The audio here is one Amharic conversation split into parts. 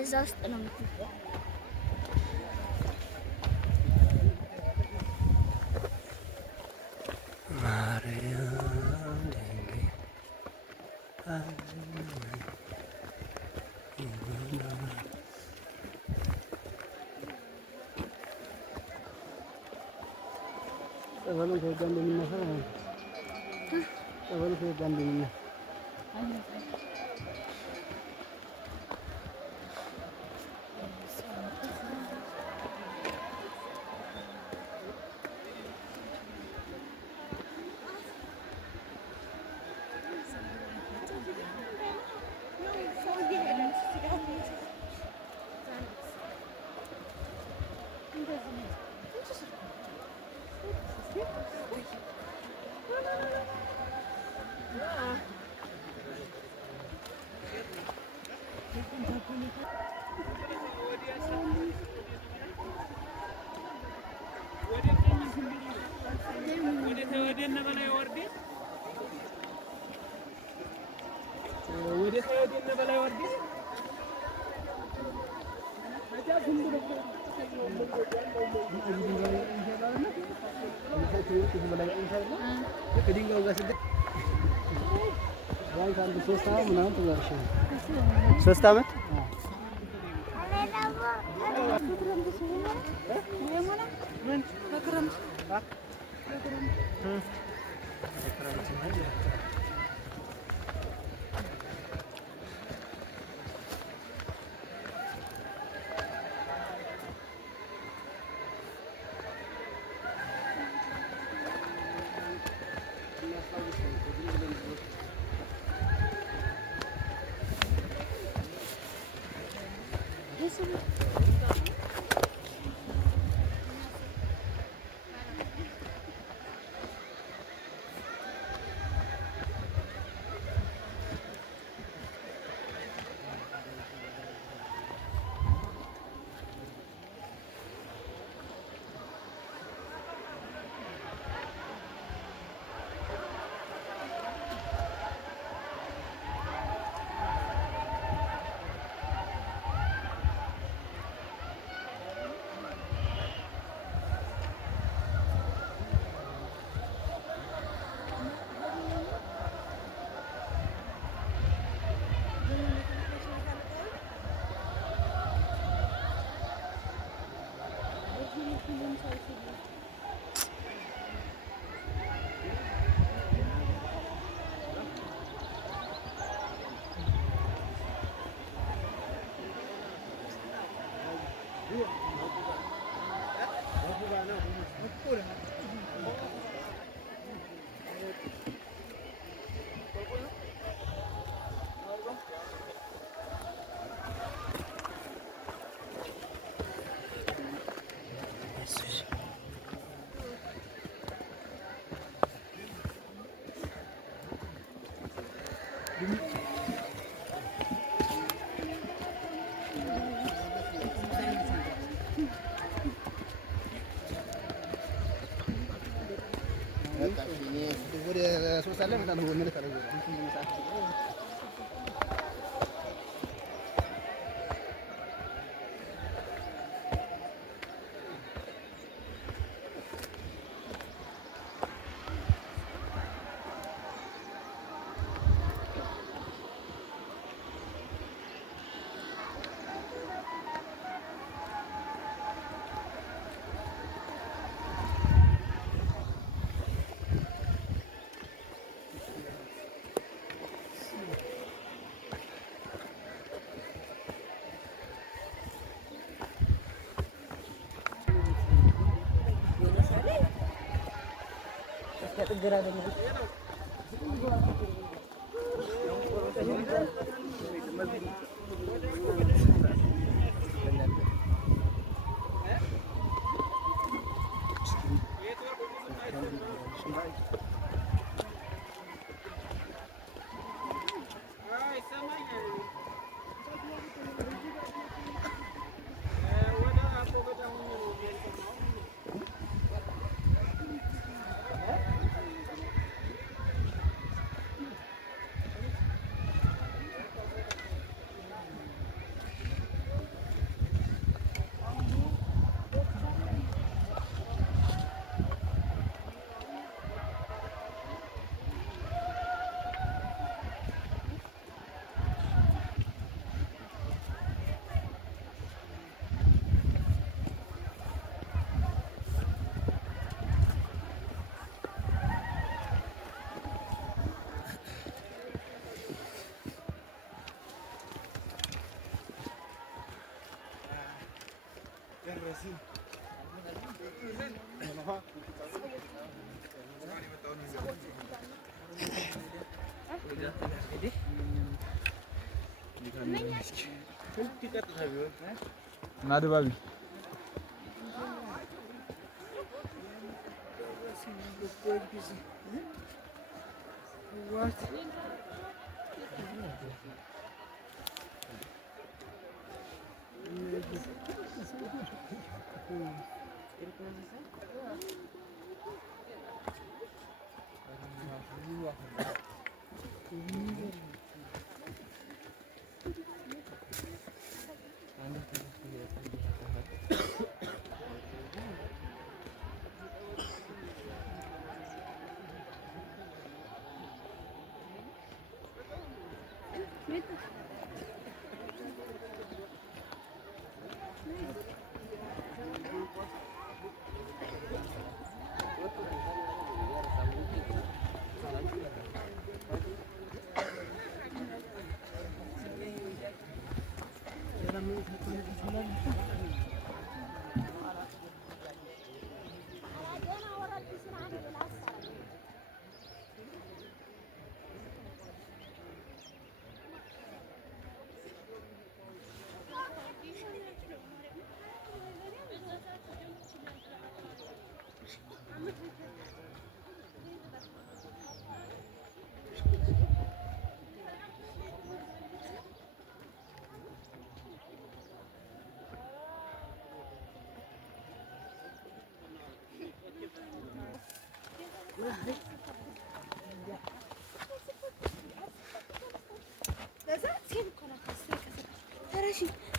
እዛ ውስጥ ነው የምትገኘው። ጸበሉ ከወጋ እንደሚነሳ ጸበሉ ከወጋ እንደሚነሳ ሶስት አመት ወደ 3 አለ በጣም ወመለታ ነው። እና ድባቢ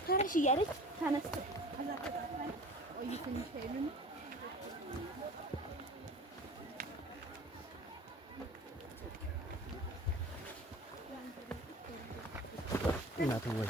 ተረሽ እያለች ተነስተ ትንሽ ሄሉን እናት ወይ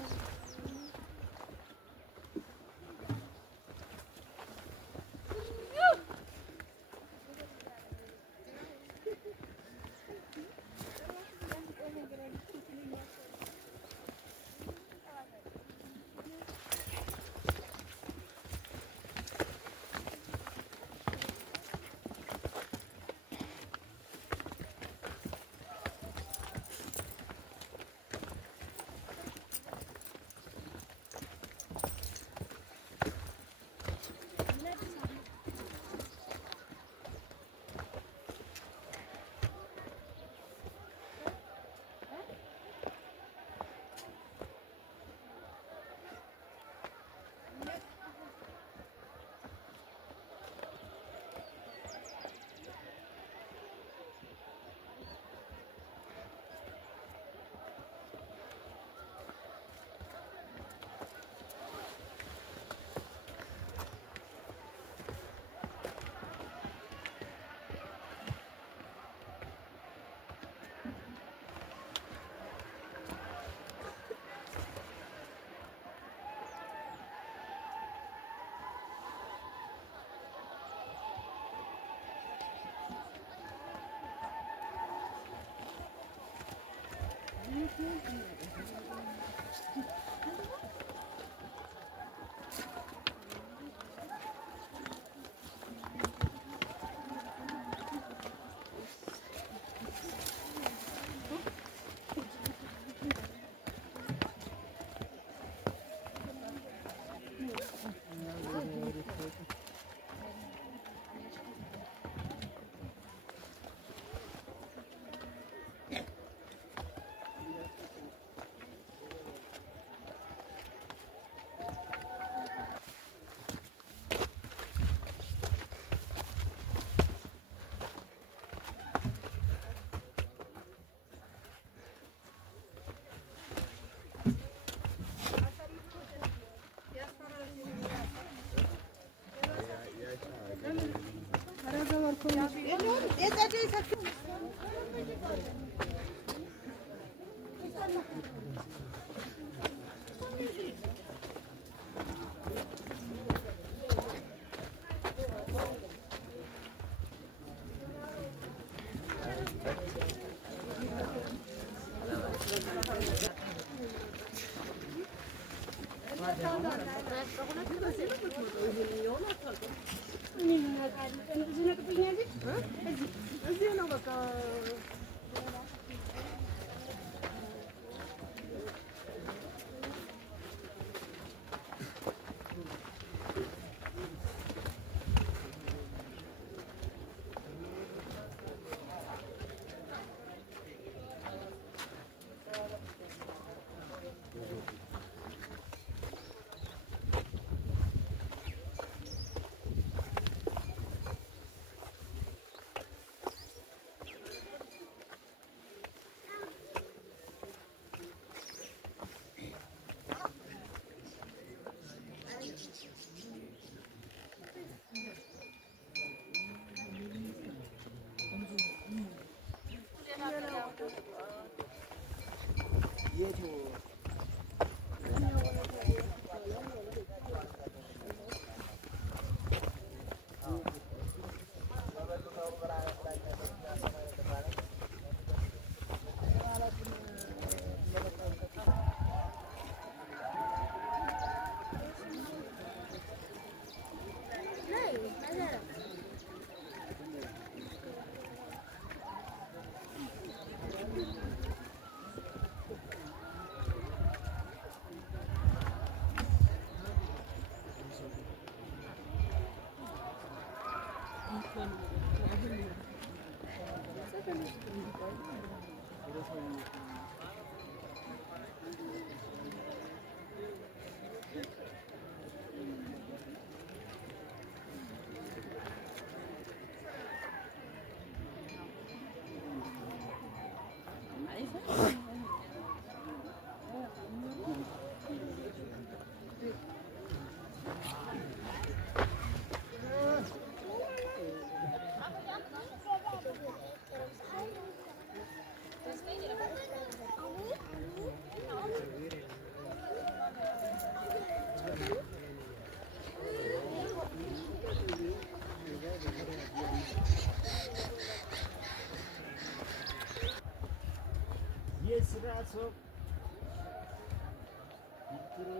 የስራ ሰው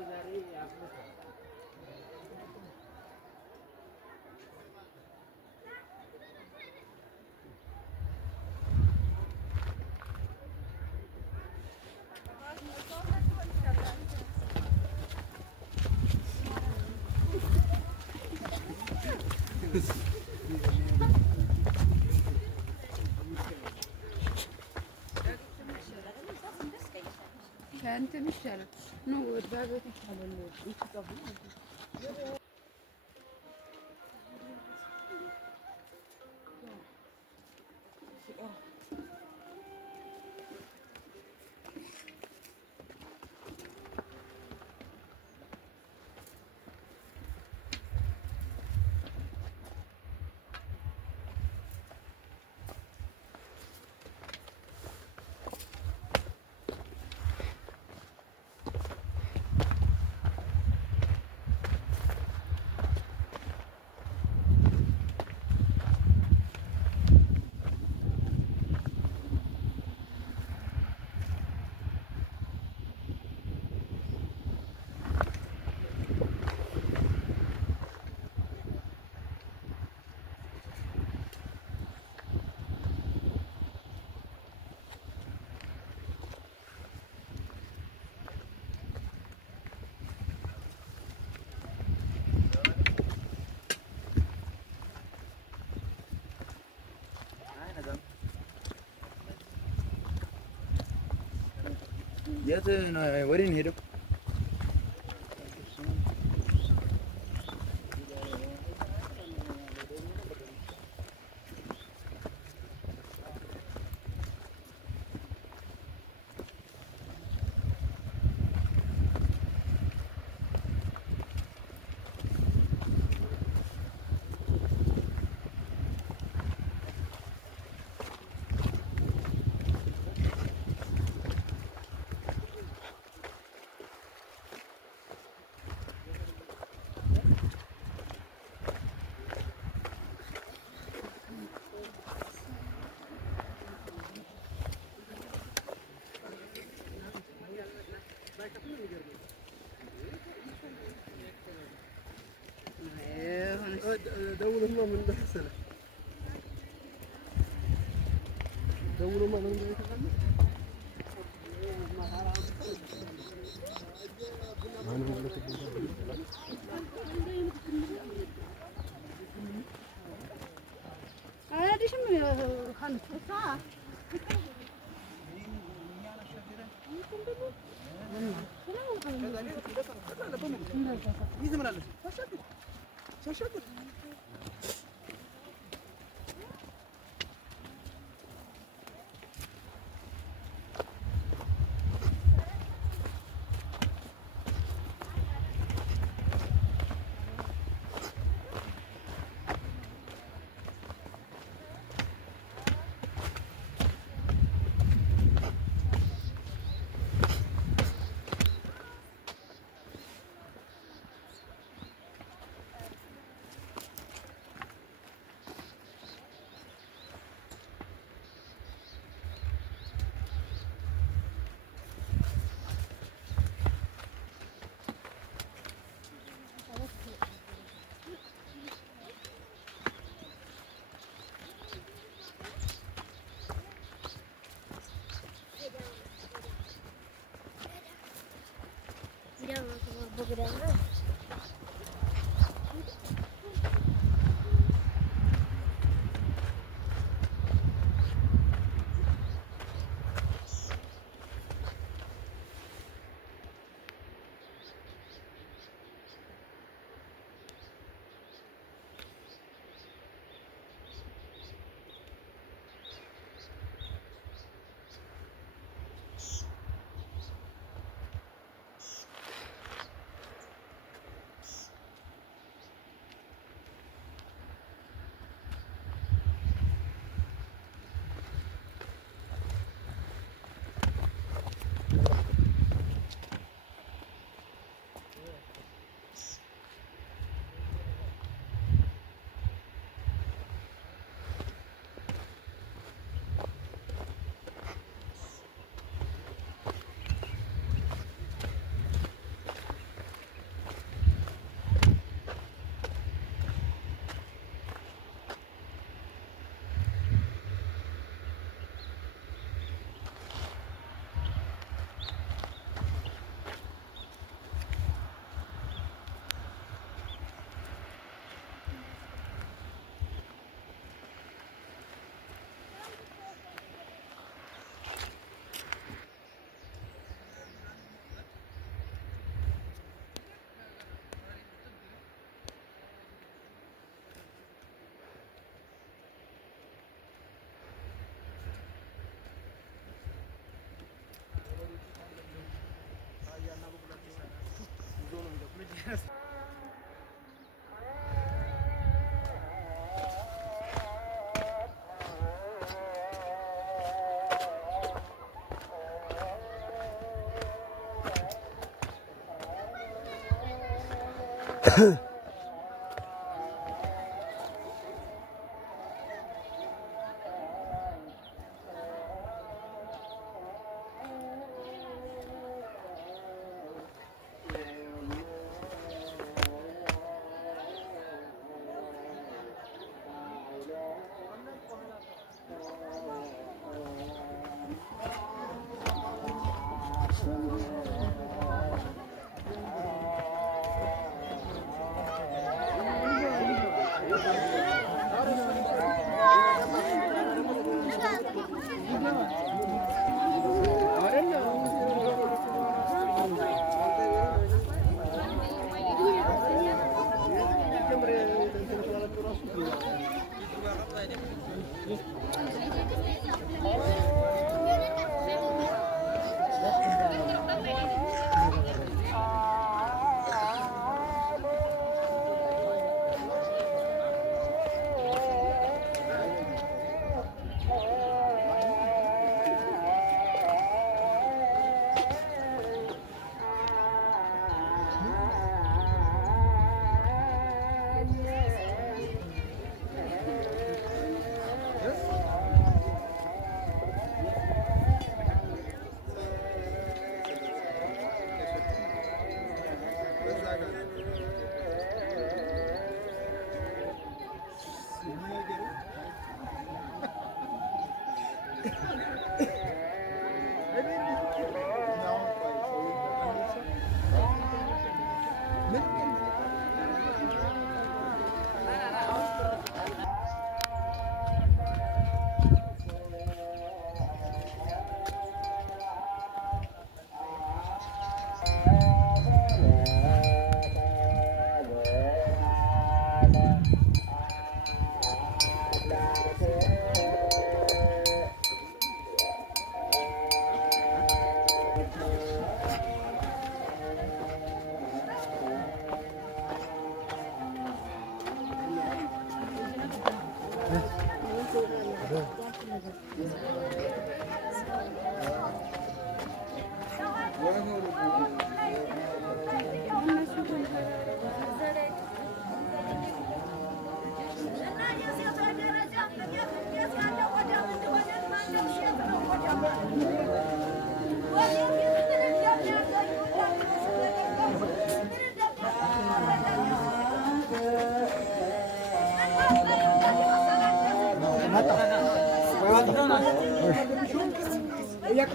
ዛሬ እንትን ይሻላል ነው ወዳ ቤት ይሻላል ነው ይጥጣቡ የት ነው? ወዴት ነው ሄደው? ደውሎማ ምን መሰለህ ደውሎማ ምን እንደተባለ አይደሽም ሀንት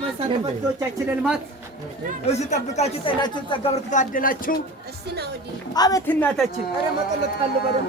መሳተፎቻችንን ልማት እሱ ጠብቃችሁ ጤናችሁን ጸጋ በርክታ አደላችሁ። አቤት እናታችን ኧረ መጠለቅ አለ በደም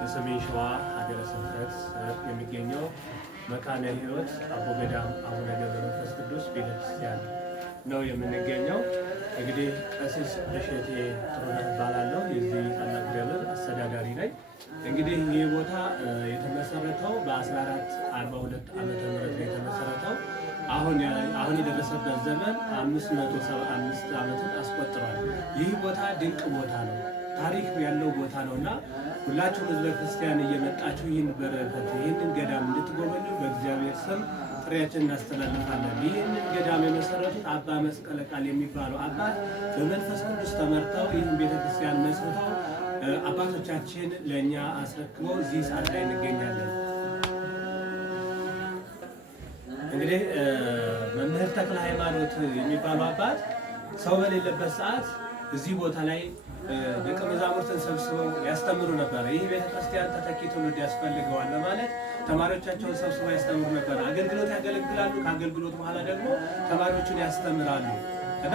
በሰሜን ሸዋ ሀገረ ስብከት የሚገኘው መካነ ሕይወት አቦ ገዳም አቡነ ገብረ መንፈስ ቅዱስ ቤተክርስቲያን ነው የምንገኘው። እንግዲህ ቀሲስ እሸቴ ጥሩነህ እባላለሁ። የዚህ ታላቅ ደብር አስተዳዳሪ ነኝ። እንግዲህ ይህ ቦታ የተመሰረተው በ1442 ዓመተ ምህረት ነው የተመሰረተው። አሁን የደረሰበት ዘመን 575 ዓመትን አስቆጥሯል። ይህ ቦታ ድንቅ ቦታ ነው፣ ታሪክ ያለው ቦታ ነውና ሁላችሁም ህዝበ ክርስቲያን እየመጣችሁ ይህን በረከት ይህንን ገዳም እንድትጎበኙ በእግዚአብሔር ስም ጥሪያችን እናስተላልፋለን። ይህንን ገዳም የመሰረቱት አባ መስቀለ ቃል የሚባሉ አባት በመንፈስ ቅዱስ ተመርተው ይህን ቤተክርስቲያን መስርተው አባቶቻችን ለእኛ አስረክበው እዚህ ሰዓት ላይ እንገኛለን። እንግዲህ መምህር ተክለ ሃይማኖት የሚባሉ አባት ሰው በሌለበት ሰዓት እዚህ ቦታ ላይ ደቀ መዛሙርትን ሰብስበው ያስተምሩ ነበር። ይህ ቤተክርስቲያን ተተኪ ትውልድ ያስፈልገዋል በማለት ተማሪዎቻቸውን ሰብስበው ያስተምሩ ነበር። አገልግሎት ያገለግላሉ። ከአገልግሎት በኋላ ደግሞ ተማሪዎችን ያስተምራሉ እና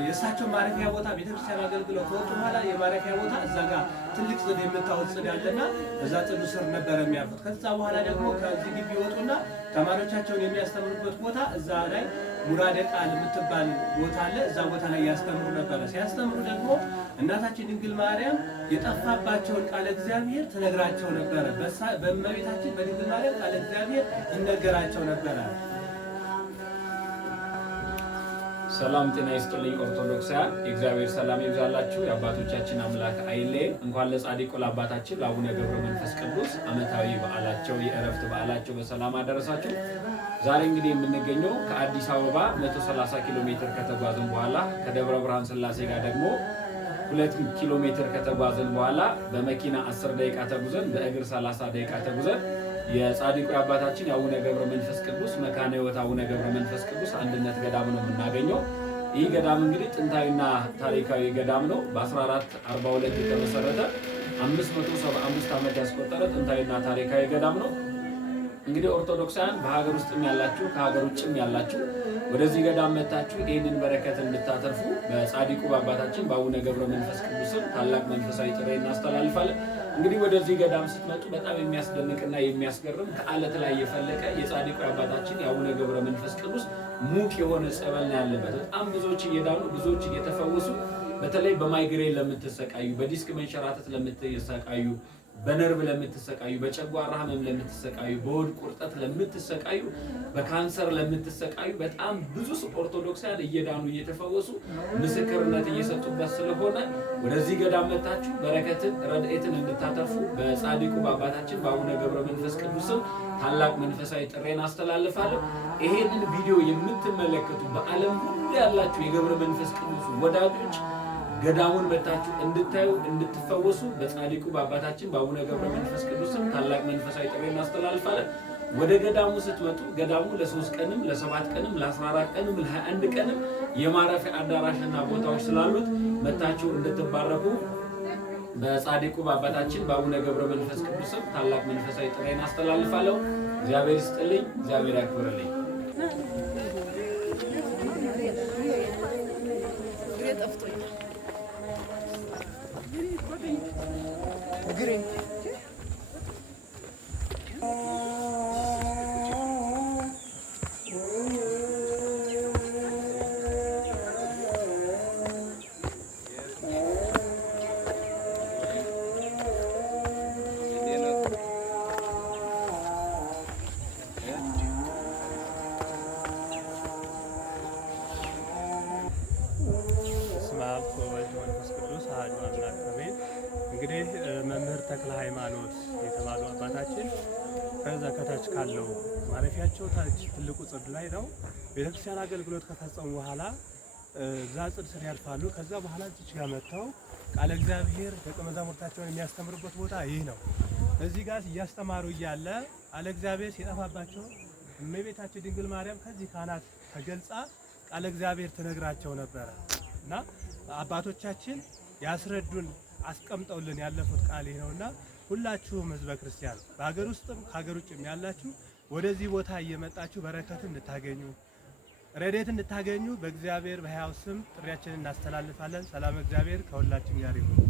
የእሳቸው ማረፊያ ቦታ ቤተክርስቲያን አገልግሎት ከወጡ በኋላ የማረፊያ ቦታ እዛ ጋር ትልቅ ጽድ የምታወጥ ጽድ ያለና እዛ ጽዱ ስር ነበር የሚያርፉት። ከዛ በኋላ ደግሞ ከዚህ ግቢ ይወጡና ተማሪዎቻቸውን የሚያስተምሩበት ቦታ እዛ ላይ ሙራደ ቃል የምትባል ቦታ አለ። እዛ ቦታ ላይ ያስተምሩ ነበረ። ሲያስተምሩ ደግሞ እናታችን ድንግል ማርያም የጠፋባቸውን ቃለ እግዚአብሔር ትነግራቸው ነበረ። በእመቤታችን በድንግል ማርያም ቃለ እግዚአብሔር ይነገራቸው ነበረ። ሰላም ጤና ይስጥልኝ ኦርቶዶክሳውያን፣ የእግዚአብሔር ሰላም ይብዛላችሁ። የአባቶቻችን አምላክ አይለየን። እንኳን ለጻድቁ ለአባታችን ለአቡነ ገብረ መንፈስ ቅዱስ ዓመታዊ በዓላቸው የእረፍት በዓላቸው በሰላም አደረሳችሁ። ዛሬ እንግዲህ የምንገኘው ከአዲስ አበባ 130 ኪሎ ሜትር ከተጓዝን በኋላ ከደብረ ብርሃን ስላሴ ጋር ደግሞ 2 ኪሎ ሜትር ከተጓዝን በኋላ በመኪና 10 ደቂቃ ተጉዘን በእግር 30 ደቂቃ ተጉዘን የጻድቁ አባታችን የአቡነ ገብረ መንፈስ ቅዱስ መካነ ሕይወት አቡነ ገብረ መንፈስ ቅዱስ አንድነት ገዳም ነው የምናገኘው። ይህ ገዳም እንግዲህ ጥንታዊና ታሪካዊ ገዳም ነው። በ1442 የተመሰረተ 575 ዓመት ያስቆጠረ ጥንታዊና ታሪካዊ ገዳም ነው። እንግዲህ ኦርቶዶክሳውያን በሀገር ውስጥም ያላችሁ ከሀገር ውጭም ያላችሁ ወደዚህ ገዳም መጣችሁ ይህንን በረከት እንድታተርፉ በጻድቁ አባታችን በአቡነ ገብረ መንፈስ ቅዱስም ታላቅ መንፈሳዊ ጥሪ እናስተላልፋለን። እንግዲህ ወደዚህ ገዳም ስትመጡ በጣም የሚያስደንቅና የሚያስገርም ከአለት ላይ የፈለቀ የጻድቁ አባታችን የአቡነ ገብረ መንፈስ ቅዱስ ሙቅ የሆነ ጸበል ነው ያለበት። በጣም ብዙዎች እየዳኑ ብዙዎች እየተፈወሱ፣ በተለይ በማይግሬን ለምትሰቃዩ፣ በዲስክ መንሸራተት ለምትሰቃዩ፣ በነርቭ ለምትሰቃዩ፣ በጨጓራ ህመም ለምትሰቃዩ፣ በሆድ ቁርጠት ለምትሰቃዩ፣ በካንሰር ለምትሰቃዩ በጣም ብዙ ኦርቶዶክሳውያን እየዳኑ እየተፈወሱ ምስክርነት እየሰጡበት ስለሆነ ወደዚህ ገዳም መጣችሁ በረከትን ረድኤትን እንድታተርፉ በጻድቁ በአባታችን በአቡነ ገብረ መንፈስ ቅዱስም ታላቅ መንፈሳዊ ጥሬን አስተላልፋለሁ። ይሄንን ቪዲዮ የምትመለከቱ በዓለም ሁሉ ያላችሁ የገብረ መንፈስ ቅዱስ ወዳጆች ገዳሙን መጣችሁ እንድታዩ እንድትፈወሱ በጻድቁ በአባታችን በአቡነ ገብረ መንፈስ ቅዱስም ታላቅ መንፈሳዊ ጥሪ እናስተላልፋለን። ወደ ገዳሙ ስትመጡ ገዳሙ ለ3 ቀንም ለ7 ቀንም ለ14 ቀንም ለ21 ቀንም የማረፊያ አዳራሽና ቦታዎች ስላሉት መጣችሁ እንድትባረኩ በጻድቁ በአባታችን በአቡነ ገብረ መንፈስ ቅዱስም ታላቅ መንፈሳዊ ጥሪ እናስተላልፋለሁ። እግዚአብሔር ይስጥልኝ፣ እግዚአብሔር ያክብርልኝ። እንግዲህ መምህር ተክለ ሃይማኖት የተባሉ አባታችን ከዛ ከታች ካለው ማረፊያቸው ታች ትልቁ ጽድ ላይ ነው። ቤተክርስቲያን አገልግሎት ከፈጸሙ በኋላ እዛ ጽድ ስር ያርፋሉ። ከዛ በኋላ እዚህ ጋር መጥተው ቃለ እግዚአብሔር ደቀ መዛሙርታቸውን የሚያስተምሩበት ቦታ ይህ ነው። እዚህ ጋር እያስተማሩ እያለ ቃለ እግዚአብሔር ሲጠፋባቸው እመቤታችን ድንግል ማርያም ከዚህ ካህናት ተገልጻ ቃለ እግዚአብሔር ትነግራቸው ነበረ እና አባቶቻችን ያስረዱን አስቀምጠውልን ያለፉት ቃል ነውና ሁላችሁም ህዝበ ክርስቲያን በሀገር ውስጥም ከሀገር ውጭም ያላችሁ ወደዚህ ቦታ እየመጣችሁ በረከትን እንድታገኙ ረድኤት እንድታገኙ በእግዚአብሔር በሕያው ስም ጥሪያችንን እናስተላልፋለን። ሰላም እግዚአብሔር ከሁላችን ጋር ይሁን።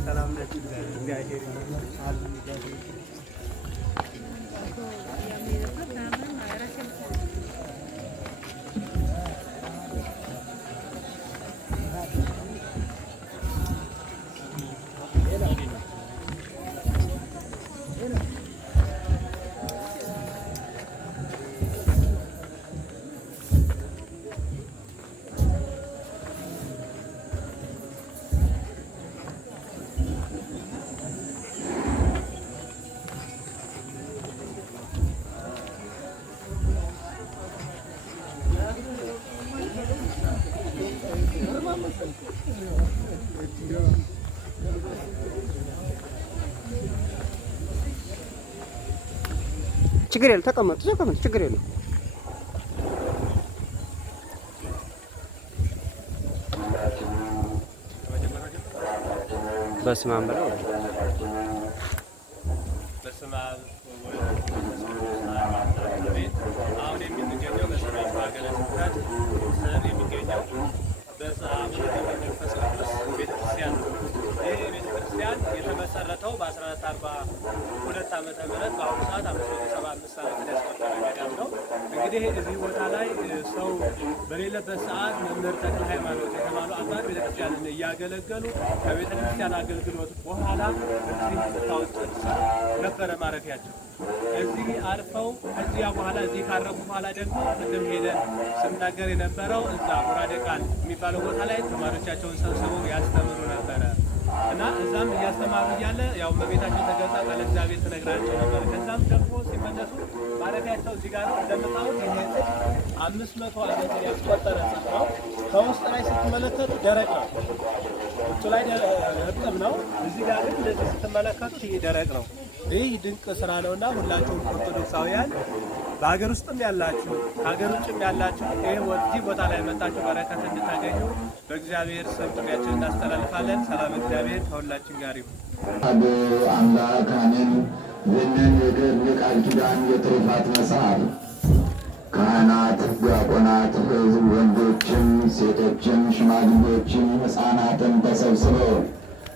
ሰላም ናችሁ? እግዚአብሔር ችግር የለም። ተቀመጡ፣ ችግር የለም። በስመ አብ በለው። አሁን የምንገኘው በሰሜን ሀገረ ስብከት ስር የሚገኘው መንፈስ ቅዱስ ቤተክርስቲያን ነው። ይህ ቤተክርስቲያን የተመሰረተው በ1442 ዓመተ ምህረት በአሁኑ ሰዓት 575 ዓመት ያስቆጠረ ገዳም ነው። እንግዲህ እዚህ ቦታ ላይ ሰው በሌለበት ሰዓት መምህር ተክለ ሃይማኖት የተባሉ አባት ቤተክርስቲያንን እያገለገሉ ከቤተክርስቲያን አገልግሎት በኋላ እዚህ ታውጥ ነበረ ማረፊያቸው። እዚህ አርፈው ከዚያ በኋላ እዚህ ካረፉ በኋላ ደግሞ ቅድም ሄደን ስናገር የነበረው እዛ ሙራደ ቃል የሚባለው ቦታ ላይ ተማሪዎቻቸውን ሰብስበው ያስተምሩ ነበረ እና እዛም እያስተማሩ እያለ ያው እመቤታቸው ተገልጻ ቃለ እግዚአብሔር ትነግራቸው ነበር። ከዛም ደግሞ ሲመለሱ ማረፊያቸው እዚህ ጋር ነው። እንደምታዩት ይሄ 500 ዓመት ያስቆጠረ ነው። ከውስጥ ላይ ስትመለከቱ ደረቅ ነው። ውጭ ላይ እርጥብ ነው። እዚህ ጋር ግን እንደዚህ ስትመለከቱት ይሄ ደረቅ ነው። ይህ ድንቅ ስራ ነውና ሁላችሁም ኦርቶዶክሳውያን በሀገር ውስጥም ያላችሁ ከሀገር ውጭም ያላችሁ ይህ ወዲህ ቦታ ላይ መጣችሁ በረከት እንድታገኙ በእግዚአብሔር ስም ጥሪያችንን እናስተላልፋለን። ሰላም እግዚአብሔር ከሁላችን ጋር ይሁን። አብ አምላክ አሜን። ይህንን የገድል ቃል ኪዳን የትሩፋት መጽሐፍ ካህናት፣ ዲያቆናት፣ ሕዝብ ወንዶችም ሴቶችም ሽማግሌዎችም ሕፃናትም ተሰብስበው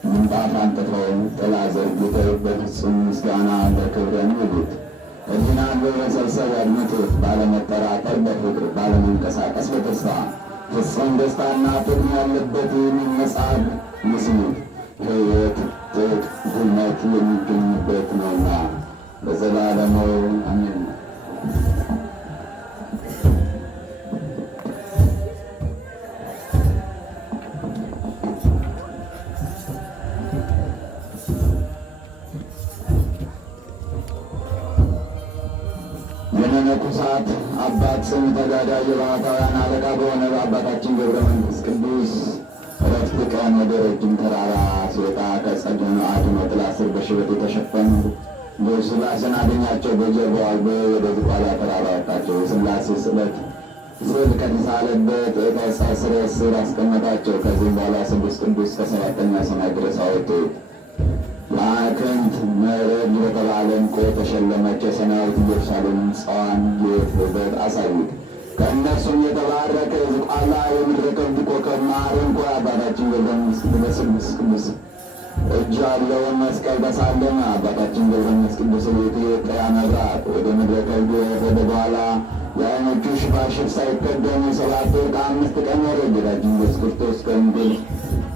ምንጣፍ አንጥፈው ጥላ ዘርግተው በፍጹም ምስጋና ለክብረ ንጉሥ ሕሊናን በመሰብሰብ ያድምጡት። ባለመጠራጠር በፍቅር ባለመንቀሳቀስ በተስፋ ፍጹም ደስታና ጥቅም ያለበት ይህንን መጽሐፍ ይስሙት። ሕይወት፣ ጽድቅ፣ ድነት የሚገኝበት ነውና ለዘላለሙ አሜን። የመነኮሳት አባት ስም ተጋዳይ የባሕታውያን አለቃ በሆነ በአባታችን ገብረ መንፈስ ቅዱስ ዕረፍት ቀን ወደ ረጅም ተራራ ሲወጣ ከጸገኑ አድኖ ጥላ ስር በሽበት የተሸፈኑ ሥላሴን አገኛቸው። በጀርባው አልቦ ወደ ዝቋላ ተራራ ወጣቸው። የሥላሴ ስዕል ከተሳለበት ዕፀ ስሬስ ስር አስቀመጣቸው። ከዚህም በኋላ ስሉስ ቅዱስ ከሰባተኛ ሰማይ ድረስ አወጡት። ለአክንት መረብ በተባለ ዕንቁ የተሸለመች የሰማያዊት ኢየሩሳሌም ሕንፃዋን ጌጥ ውበት አሳዩት። ከእነርሱም የተባረከ ዝቋላ የምድረ ከብድ ኮከብ ማዕረግ አባታችን ገብረ መንፈስ ቅዱስ እጅ ያለውን መስቀል ተሳለመ። አባታችን ገብረ መንፈስ ቅዱስ የኢትዮጵያ መብራት ወደ ምድረ ከብድ የወረደ በኋላ የዓይኖቹ ሽፋሽፍ ሳይከደኑ 7 ወር ከ5 ቀን ኖረ። ጌታችን ኢየሱስ ክርስቶስ ከእንግልፍ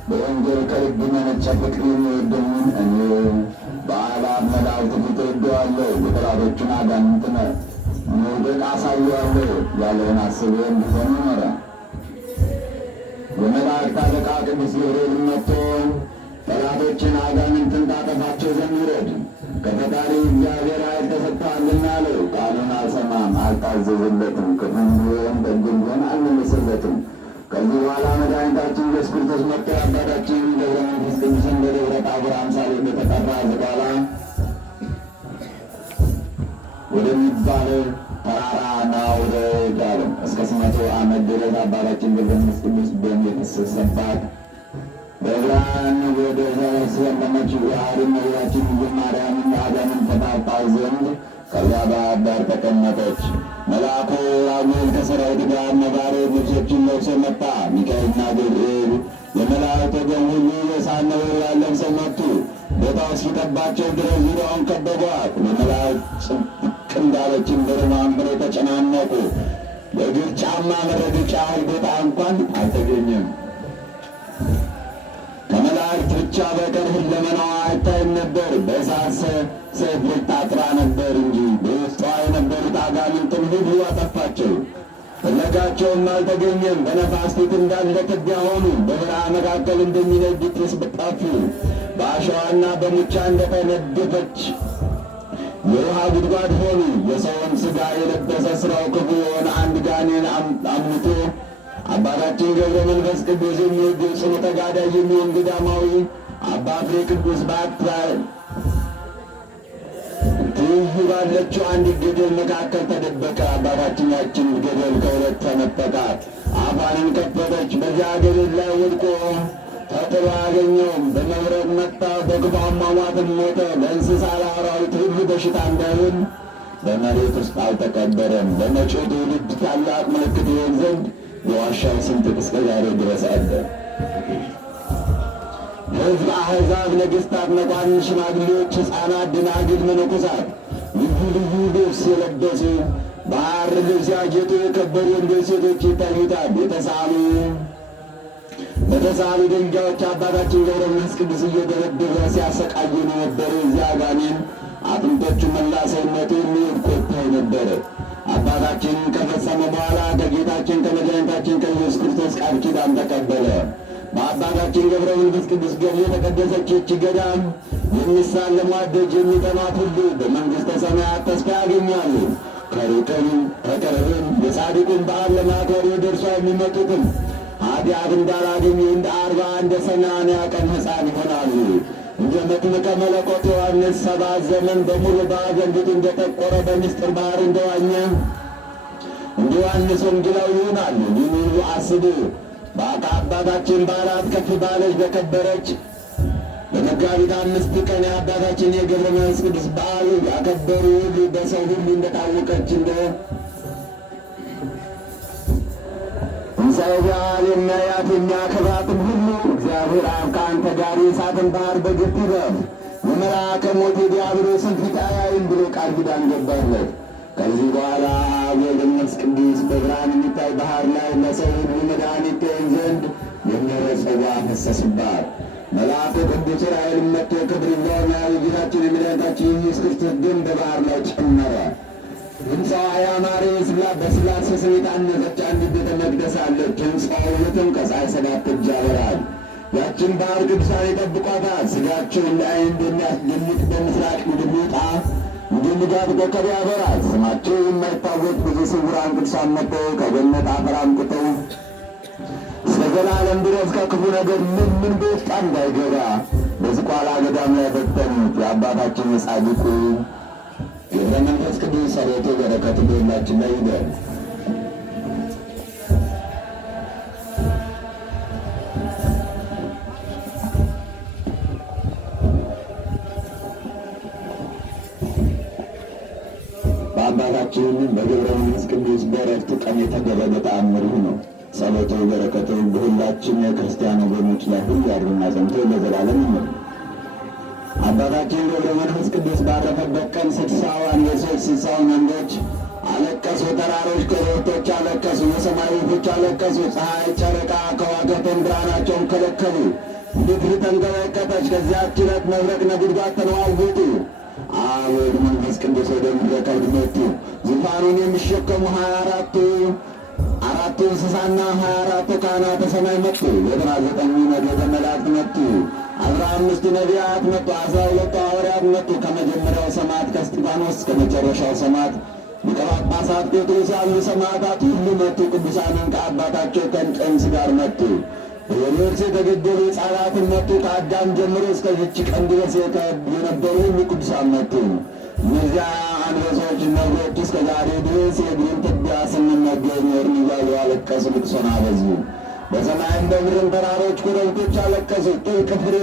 በወንጌል ከልብ መነጨ ፍቅር የሚወደውን እኔ በአእላፍ መላእክት ፊት እወደዋለሁ፣ የጠላቶቹን አጋንንት መውደቅ አሳየዋለሁ ያለውን አስቦ እንዲሆን ኖረ። የመላእክት አለቃ ቅዱስ ገብርኤል መጥቶ ጠላቶችን አጋንንትን ታጠፋቸው ዘንድ ውረድ፣ ከፈጣሪ እግዚአብሔር ኃይል ተሰጥቶሃልና አለው። ቃሉን አልሰማም፣ አልታዘዘለትም። ክፉም ቢሆን ደግም ቢሆን አልመለሰለትም። ከዚህ በኋላ መድኃኒታችን ኢየሱስ ክርስቶስ መጥቶ አባታችን ገብረ መንፈስ ቅዱስን በደብረ ታቦር አምሳል እንደተጠራ ዝቋላ ወደሚባል ተራራ ና ውረድ አለው። እስከ 100 ዓመት ድረስ አባታችን ገብረ መንፈስ ቅዱስ ደም የፈሰሰባት በብርሃን ወደ ስለለመች የአሐዱ እመቤታችን ድንግል ማርያምን አዳምን ተጣጣው ዘንድ ከዚያ ባህር ዳር ተቀመጠች። መልአኩ ራጉኤል ከሠራዊት ጋር ነባሬት ልብሶችን ለብሶ መጣ። ሚካኤልና ገብርኤል የመላእክት ወገን ሁሉ የእሳት ነበልባል ለብሰው መጡ። ቦታው እስኪጠባቸው ድረስ ዙሪያውን ከበቧት። ለመላእክት ጭብቅ እንዳለች እንደ አንበሮ ተጨናነቁ። የእግር ጫማ መረገጫ ያህል ቦታ እንኳን አልተገኘም። ከመላእክት ብቻ በቀር ሁለመናዋ አይታይም ነበር። በእሳት ሰይፍ ታጥራ ነበር እንጂ በውስጧ የነበሩት አጋንንትን ሁሉ አጠፋቸው። ፍለጋቸውም አልተገኘም። በነፋስ ፊት እንዳለ ትቢያ ሆኑ። በበረሃ መካከል እንደሚነድ ጢስ ጠፉ። በአሸዋና በሙቻ እንደተነደፈች የውሃ ጉድጓድ ሆኑ። የሰውን ሥጋ የለበሰ ሥራው ክፉ የሆነ አንድ ጋኔን አምልቶ አባታችን ገብረ መንፈስ ቅዱስ የሚወደው ጽኑ ተጋዳይ የሚሆን ገዳማዊ አባ ፍሬ ቅዱስ ትይዩ ባለችው አንድ ገደል መካከል ተደበቀ። አባታችን ያችን ገደል ከሁለት ተነጠቃት፣ አፏንም ከፈተች። በዚያ ገደል ላይ ወድቆ ተጥሎ አገኘውም። በመብረቅ መታ፣ በክፉ አሟሟትም ሞተ። ለእንስሳ ለአራዊት ሁሉ በሽታ እንዳይሆን በመሬት ውስጥ አልተቀበረም። ለመጪው ትውልድ ታላቅ ምልክት ይሆን ዘንድ የዋሻው ስንጥቅ እስከ ዛሬ ድረስ አለ። ሕዝብ፣ አሕዛብ፣ ነገሥታት፣ መኳንንት፣ ሽማግሌዎች፣ ሕፃናት፣ ደናግል፣ መነኮሳት ልዩ ልዩ ልብስ የለበሱ በሐር ልብስ ያጌጡ የከበሩ ወንዶች ሴቶች ይታዩታል። በተሳሉ ድንጋዮች አባታችን ገብረ መንፈስ ቅዱስ እየደበደበ ሲያሰቃዩ ነው ነበረ። እዚያ ጋኔን አጥንቶቹ መላ ሰውነቱ የሚቆጣው ነበረ። አባታችን ከፈጸመ በኋላ ከጌታችን ከመድኃኒታችን ከኢየሱስ ክርስቶስ ቃል ኪዳን ተቀበለ። በአባታችን ገብረ መንፈስ ቅዱስ ገድል የተቀደሰች ይህች ገዳም የሚሳለሟት ደጅ የሚጠኗት ሁሉ በመንግሥተ ሰማያት ተስፋ ያገኛሉ። ከሩቅም ከቅርብም የጻድቁን በዓል ለማክበር ወደ እርሷ የሚመጡትም ኃጢአት እንዳላገኙ እንደ 40 እንደ 80 ቀን ሕፃን ይሆናሉ። እንደ መጥምቀ መለኮት ዮሐንስ 7 ዘመን በሙሉ በአዘን ፊቱ እንደጠቆረ በምስጢር ባሕር እንደዋኘ እንደ ዮሐንስ ወንጌላዊ ይሆናሉ። ይህን ሁሉ አስቡ። ከአባታችን በዓላት ከፍ ባለች በከበረች በመጋቢት 5 ቀን የአባታችን የገብረ መንፈስ ቅዱስ በዓል ያከበሩ ሁሉ በሰው ሁሉ እንደታወቀች እንደ ትንሣኤ በዓል የሚያያት የሚያከብራትም ሁሉ እግዚአብሔር አብ ከአንተ ጋር የእሳትን ባሕር በግፍ ይረፍ፣ የመልአከ ሞት የዲያብሎስን ፊት አያይም ብሎ ቃል ኪዳን ገባለት። ከዚህ በኋላ አብ ወልድ መንፈስ ቅዱስ በብርሃን የሚታይ ባሕር ላይ ለሰው ሁሉ መድኃኒት ትሆን ዘንድ የምሕረት ጽዋ ፈሰሱባት። መልአኩ ቅዱስ ዑራኤልም መጥቶ ክብር ይግባውና የጌታችን የመድኃኒታችን የኢየሱስ ክርስቶስ ደም በባሕር ላይ ጨመረ። ሕንፃዋ ያማረ በሥላሴ ስም የታነጸች አንዲት ቤተ መቅደስ አለች። ሕንፃዋ ውበትም ከፀሐይ 7 እጅ ያበራል። ያችን ባሕር ቅዱሳን ይጠብቋታል። ሥጋቸውን ለዓይን እንደሚያስደንቅ በምሥራቅ እንደሚወጣ እንደ ንጋት ኮከብ ያበራል። ስማቸው የማይታወቅ ብዙ ስውራን ቅዱሳን መጥተው ከገነት አፈር አምጥተው እስከ ዘላለም ድረስ ከክፉ ነገር ምን በውስጧ እንዳይገባ በዝቋላ ገዳም ላይ በተኑት። የአባታችን የጻድቁ ገብረ መንፈስ ቅዱስ ጸሎቱ በረከቱ በሁላችን ላይ ይደር። በአባታችን በገብረ መንፈስ ቅዱስ በዕረፍቱ ቀን የተደረገ ተአምር ነው። ጸሎቱ በረከቱ በሁላችን የክርስቲያን ወገኖች ላይ ሁሉ ያድርና ጸንቶ ለዘላለም ይኖር። አባታችን ገብረ መንፈስ ቅዱስ ባረፈበት ቀን 60 አንበሶች 60 ወንዶች አለቀሱ። ተራሮች ኮረብቶች አለቀሱ። የሰማይ ወፎች አለቀሱ። ፀሐይ፣ ጨረቃ፣ ከዋክብትም ብርሃናቸውን ከለከሉ። ምድር ተንቀጠቀጠች። ከዚያች ዕለት መብረቅ ነጎድጓድ ተነዋወጡ። አብ ወልድ መንፈስ ቅዱስ ወደ ምድረ ከብድ መጡ። ዙፋኑን የሚሸከሙ 24ቱ እንስሳና 24ቱ ካህናተ ሰማይ መጡ። 99 ነገደ መላእክት መጡ። 15 ነቢያት መጡ። 12 ሐዋርያት መጡ። ከመጀመሪያው ሰማዕት ከእስጢፋኖስ እስከ መጨረሻው ሰማዕት ሊቀ ጳጳሳት ጴጥሮስ ያሉ ሰማዕታት ሁሉ መጡ። ቅዱሳንን ከአባታቸው ከእንጦንስ ጋር መጡ። በሄሮድስ የተገደሉ ሕፃናትን መጡ። ከአዳም ጀምሮ እስከዚች ቀን ድረስ የነበሩ ሁሉ ቅዱሳን መጡ። እነዚያ አንበሶች ነብሮች እስከ ዛሬ ድረስ የእግሩን ትቢያ ስንመገብ ኖርን እያሉ አለቀሱ፣ ልቅሶን አበዙ። በሰማይም በምድርም ተራሮች ኮረብቶች አለቀሱ። ጥልቅ ፍሬ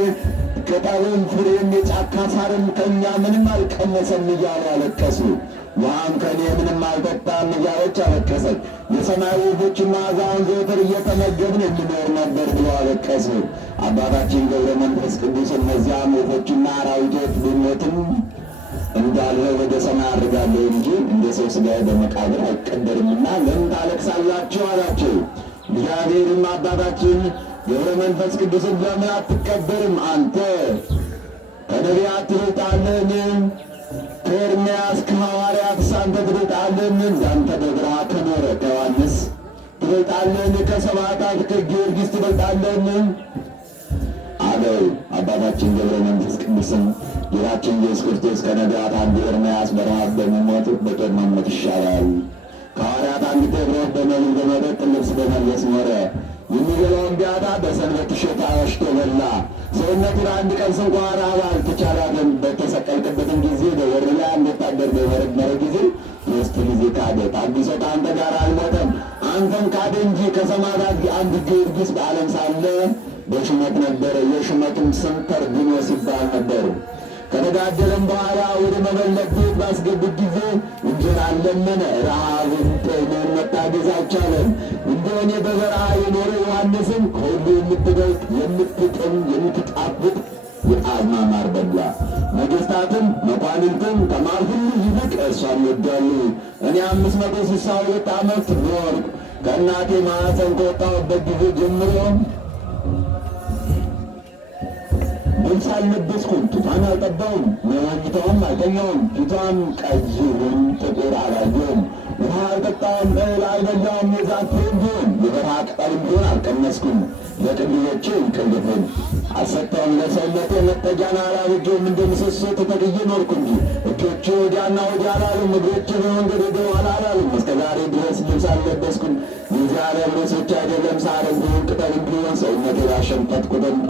ቅጠልም ፍሬም የጫካ ሳርም ከእኛ ምንም አልቀነሰም እያሉ አለቀሱ። ውሃም ከእኔ ምንም አልጠጣም እያለች አለቀሰች። የሰማይ ወፎች መዓዛውን ዘወትር እየተመገብን እንኖር ነበር ብሎ አለቀሱ። አባታችን ገብረ መንፈስ ቅዱስ እነዚያም ወፎችና አራዊቶች ብሞትም እንዳለ ወደ ሰማይ አድርጋለሁ እንጂ እንደ ሰው ሥጋ በመቃብር አይቀበርምና ለምን ታለቅሳላችሁ አላቸው። እግዚአብሔርም አባታችን ገብረ መንፈስ ቅዱስን ለምን አትቀበርም? አንተ ከነቢያት ትበልጣለህን? ከኤርምያስ ከሐዋርያትስ አንተ ትበልጣለህን? እንዳንተ በበረሃ ከኖረ ከዮሐንስ ትበልጣለህን? ከሰማዕታት ከጊዮርጊስ ትበልጣለህን? አለው። አባታችን ገብረ መንፈስ ቅዱስም ጌታችን ኢየሱስ ክርስቶስ ከነቢያት አንዱ ኤርምያስ በረሃብ በመሞት በጦር መሞት ይሻላል፣ ከሐዋርያት አንዱ ጴጥሮስ በመብል በመጠጥ ልብስ በመልበስ ኖረ፣ የሚበላውን ቢያጣ በሰንበት እሸት አሽቶ በላ፣ ሰውነቱን አንድ ቀን ስንኳ ረሃብ አልተቻላትም። በተሰቀልክበትን ጊዜ በወር ላይ እንደታደር በመረመረ ጊዜ 3 ጊዜ ካደ። ታግሶ ከአንተ ጋር አልሞተም፣ አንተን ካደ እንጂ። ከሰማዕታት አንዱ ጊዮርጊስ በዓለም ሳለ በሹመት ነበረ። የሹመቱም ስም ተርቢኖስ ይባል ነበር። ከተጋደለም በኋላ ወደ መበለት ቤት ባስገቡት ጊዜ እንጀራን ለመነ። ረሃብን ጥምን መታገዝ አልቻለም። እንደ እኔ በበረሃ የኖረ ዮሐንስም ከሁሉ የምትበልጥ የምትጥም የምትጣፍጥ የጣዝማ ማር በላ። ነገሥታትም መኳንንትም ከማር ሁሉ ይልቅ እርሷን ይወዳሉ። እኔ 562 ዓመት ኖርኩ። ከእናቴ ማኅፀን ከወጣሁበት ጊዜ ጀምሮ ልብስ አልለበስኩም፣ ጡቷን አልጠባውም፣ መኝታዋም አልተኛውም። ፊቷም ቀይም ጥቁር አላየውም። ውሃ አልጠጣውም፣ እህል አልበላውም። የዛፍ ፍሬም ቢሆን የበረሃ ቅጠልም ቢሆን አልቀመስኩም። ለቅንድቦቼ እንቅልፍን አልሰጠውም። ለሰውነቴ መጠጊያን አላበጀውም። እንደ ምሰሶ ተተክዬ ኖርኩ እንጂ እጆቼ ወዲያና ወዲያ አላሉም፣ እግሮቼ በመንገድ ወደ ኋላ አላሉም። እስከ ዛሬ ድረስ ልብስ አልለበስኩም። የዚህ ዓለም ልብስ ብቻ አይደለም፣ ሳርም ቢሆን ቅጠልም ቢሆን ሰውነቴን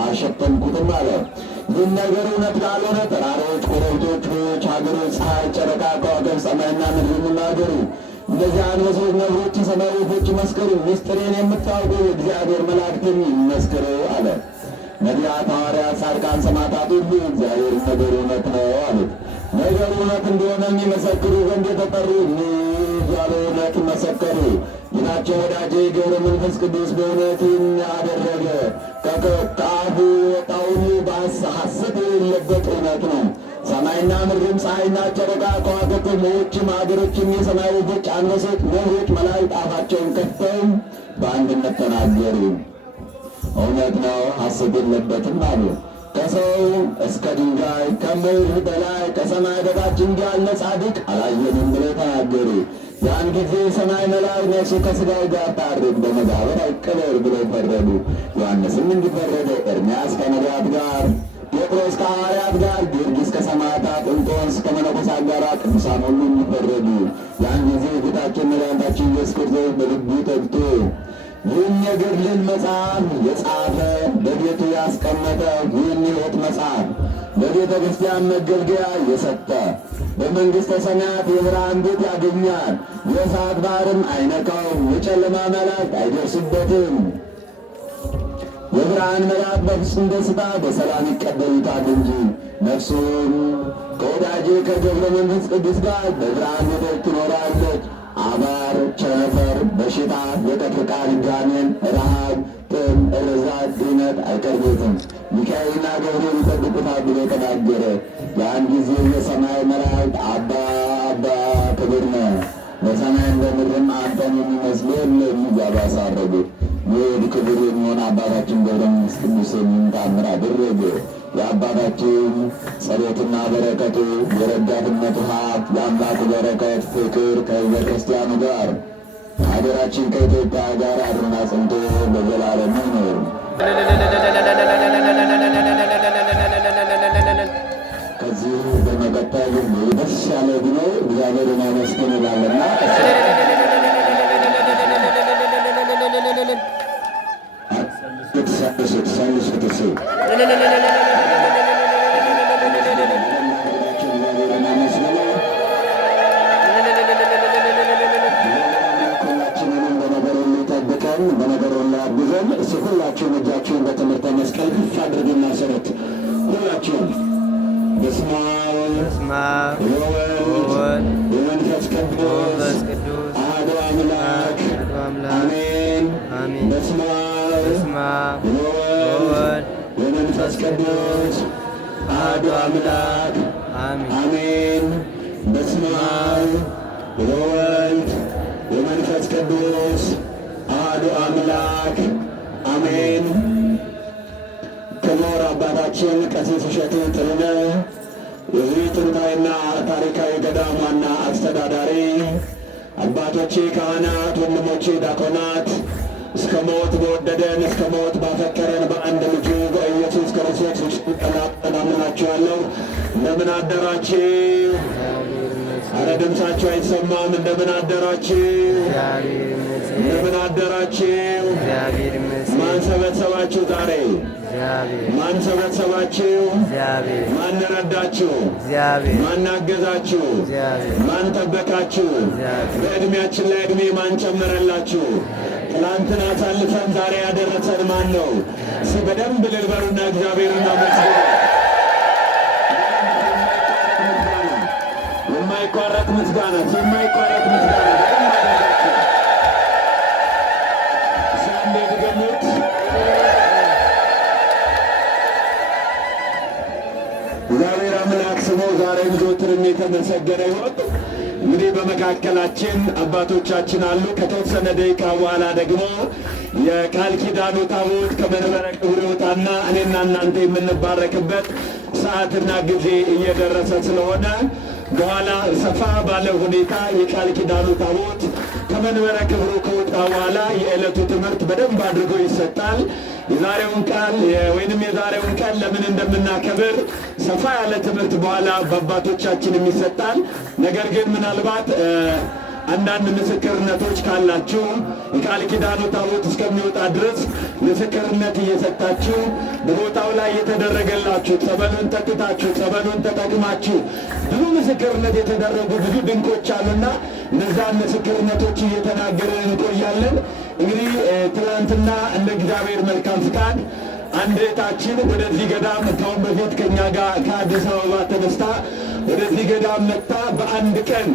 አልሸፈንኩትም አለ። ይህን ነገር እውነት ካልሆነ ተራሮች፣ ኮረብቶች፣ ሆች፣ ሀገሮች፣ ፀሐይ፣ ጨረቃ፣ ከዋክብት፣ ሰማይና ምድር ይናገሩ። እነዚህ አንበሶች፣ ነብሮች፣ የሰማይ ወፎች ይመስክሩ። ምስጢሬን የምታውቁ የእግዚአብሔር መላእክትም ይመስክሩ አለ። ነቢያት፣ ሐዋርያት፣ ጻድቃን፣ ሰማዕታት ሁሉ እግዚአብሔር ነገር እውነት ነው አሉት። ነገሩ እውነት እንደሆነ የሚመሰክሩ ዘንድ የተጠሩ ያለ እውነት መሰከሩ። ጌታቸው ወዳጄ ገብረ መንፈስ ቅዱስ በእውነት አደረገ። ከአፉ የወጣውን ሐሰት የሌለበት እውነት ነው። ሰማይና ምድርም ፀሐይና ጨረቃ ከዋክብትም ውኆችም አገሮችም የሰማይ ወፎች አንበሶች ነብሮች መላእክት አፋቸውን ከፍተው በአንድነት ተናገሩ። እውነት ነው ሐሰት የለበትም አሉ። ከሰው እስከ ድንጋይ ከምድር በላይ ከሰማይ በታች እንዲህ ያለ ጻድቅ አላየንም ብለው ተናገሩ። ያን ጊዜ ሰማይ መላእክት ነፍሱ ከሥጋው ጋር ታርቅ በመቃብር አይቀበር ብለው ፈረዱ። ዮሐንስም እንዲፈረደ፣ ኤርምያስ ከነቢያት ጋር፣ ጴጥሮስ ከሐዋርያት ጋር፣ ጊዮርጊስ ከሰማዕታት፣ እንጦንስ ከመነኮሳት ጋር፣ ቅዱሳን ሁሉ እንዲፈረዱ። ያን ጊዜ ጌታችን መድኃኒታችን ኢየሱስ ክርስቶስ በልቡ ተግቶ ይህን የገድልን መጽሐፍ የጻፈ በቤቱ ያስቀመጠ ይህን ሕይወት መጽሐፍ ለቤተ ክርስቲያን መገልገያ የሰጠ በመንግሥተ ሰማያት የብርሃን ቤት ያገኛል። የእሳት ባሕርም አይነካውም፣ የጨለማ መላእክት አይደርሱበትም። የብርሃን መላእክት በፍጹም ደስታ በሰላም ይቀበሉታል እንጂ። ነፍሱም ከወዳጄ ከገብረ መንፈስ ቅዱስ ጋር በብርሃን ቤቶች ትኖራለች። አባር፣ ቸነፈር፣ በሽታ፣ የቀትር ቃል፣ ጋኔን፣ ረሃብ፣ ጥም፣ እርዛት፣ ድነት አይቀርቡትም። ሚካኤልና ገብርኤል ይጠብቁታል ብሎ ተናገረ። ያን ጊዜ የሰማይ መላእክት አባ አባ ክብር ነው በሰማይም በምድርም አንተን የሚመስል የለም እያሉ አሳረጉት። ይህ ክብር የሚሆን አባታችን ገብረ መንፈስ ቅዱስ የሚን ተአምር አደረገ። የአባታችን ጸሎትና በረከቱ የረዳትነቱ ሀብት የአምላኩ በረከት ፍቅር ከሕዝበ ክርስቲያኑ ጋር ሀገራችን ከኢትዮጵያ ጋር አድሮና ጽንቶ በዘላለሙ ይኖር። ከዚህ በመቀጠል ደስ ያለ ቢኖር እግዚአብሔርን አመስግን ይላልና ሁላችሁም እጃችሁን በትምህርተ መስቀል ከፍ አድርጉና ስሩት። ሁላችሁም በስመ አብ ወወልድ ወመንፈስ ቅዱስ አሐዱ አምላክ አሜን። በስመ አብ ወወልድ ወመንፈስ ቅዱስ አሐዱ አምላክ አሜን። በስመ አብ ወወልድ ወመንፈስ ቅዱስ አሐዱ አምላክ አሜን። ክቡር አባታችን ቀሲስ እሸቱ ጥሩነህ የዚህ ጥንታዊና ታሪካዊ ገዳም ዋና አስተዳዳሪ፣ አባቶቼ ካህናት፣ ወንድሞቼ ዲያቆናት፣ እስከ ሞት በወደደን እስከ ሞት ባፈቀረን በአንድ ልጁ በኢየሱስ ክርስቶስ እናምናችኋለሁ። እንደምን አደራችሁ? አረ ድምፃችሁ አይሰማም። እንደምን አደራችሁ? እንደምን አደራችሁ? ማን ሰበሰባችሁ ዛሬ? ማን ሰበሰባችሁ? ማን ረዳችሁ? ማን አገዛችሁ? ማን ጠበቃችሁ? በዕድሜያችን ላይ ዕድሜ ማን ጨመረላችሁ? ትላንትን አሳልፈን ዛሬ ያደረሰን ማን ነው? በደንብ ልልበሩና እግዚአብሔርን አመስግኑ። የማይቋረጥ ምስጋና የማይቋረጥ ምስጋና ሳንዴ ድገሙት። እግዚአብሔር አምላክ ስሙ ዛሬም ዘወትርም የተመሰገነ ይሁን። እንግዲህ በመካከላችን አባቶቻችን አሉ። ከተወሰነ ደቂቃ በኋላ ደግሞ የቃል ኪዳኑ ታቦት ከመንበረ ክብሩ ይወጣና እኔና እናንተ የምንባረክበት ሰዓትና ጊዜ እየደረሰ ስለሆነ በኋላ ሰፋ ባለ ሁኔታ የቃል ኪዳኑ ታቦት ከመንበረ ክብሩ ከወጣ በኋላ የዕለቱ ትምህርት በደንብ አድርጎ ይሰጣል። የዛሬውን ቀን ለምን እንደምናከብር ሰፋ ያለ ትምህርት በኋላ በአባቶቻችን ይሰጣል። ነገር ግን ምናልባት አንዳንድ ምስክርነቶች ካላችሁ የቃል ኪዳኑ ታቦት እስከሚወጣ ድረስ ምስክርነት እየሰጣችሁ በቦታው ላይ የተደረገላችሁ ጸበሉን ጠጥታችሁ ጸበሉን ተጠቅማችሁ ብዙ ምስክርነት የተደረጉ ብዙ ድንቆች አሉና እነዛን ምስክርነቶች እየተናገርን እንቆያለን። እንግዲህ ትናንትና እንደ እግዚአብሔር መልካም ፍቃድ አንድ እህታችን ወደዚህ ገዳም ካሁን በፊት ከኛ ጋር ከአዲስ አበባ ተነስታ ወደዚህ ገዳም መጥታ በአንድ ቀን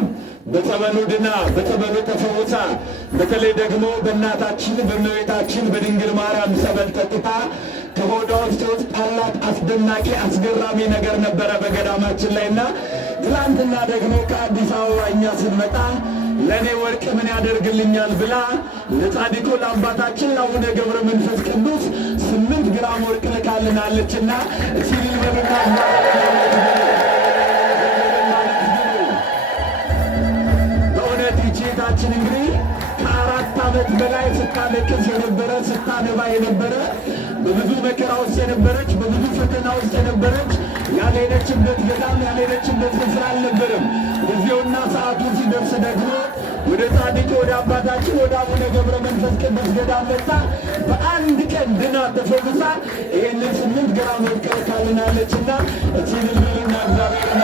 በጸበሉ ድና በጸበሉ ተፈውሳ በተለይ ደግሞ በእናታችን በእመቤታችን በድንግል ማርያም ጸበል ጠጥታ ከሆዷ ውስጥ ታላቅ አስደናቂ አስገራሚ ነገር ነበረ በገዳማችን ላይና ትላንትና ደግሞ ከአዲስ አበባ እኛ ስንመጣ ለእኔ ወርቅ ምን ያደርግልኛል ብላ ለጻድቁ ለአባታችን ለአቡነ ገብረ መንፈስ ቅዱስ 8 ግራም ወርቅ ልካልናለችና ሲልበሩና ችን እንግዲህ ከ4 ዓመት በላይ ስታለቅስ የነበረ ስታነባ የነበረ በብዙ መከራ ውስጥ የነበረች በብዙ ፈተና ውስጥ የነበረች ያልሄደችበት ገዳም ያልሄደችበት ስፍራ አልነበረም። ጊዜውና ሰዓቱ ሲደርስ ደግሞ ወደ ጻድቁ ወደ አባታችን ወደ አቡነ ገብረ መንፈስ ቅዱስ ገዳም መጣ። በአንድ ቀን ድና ተፈውሳ ይህንን 8 ግራም ወርቅ ልካልናለችና እቺን ልልና እግዚአብሔርና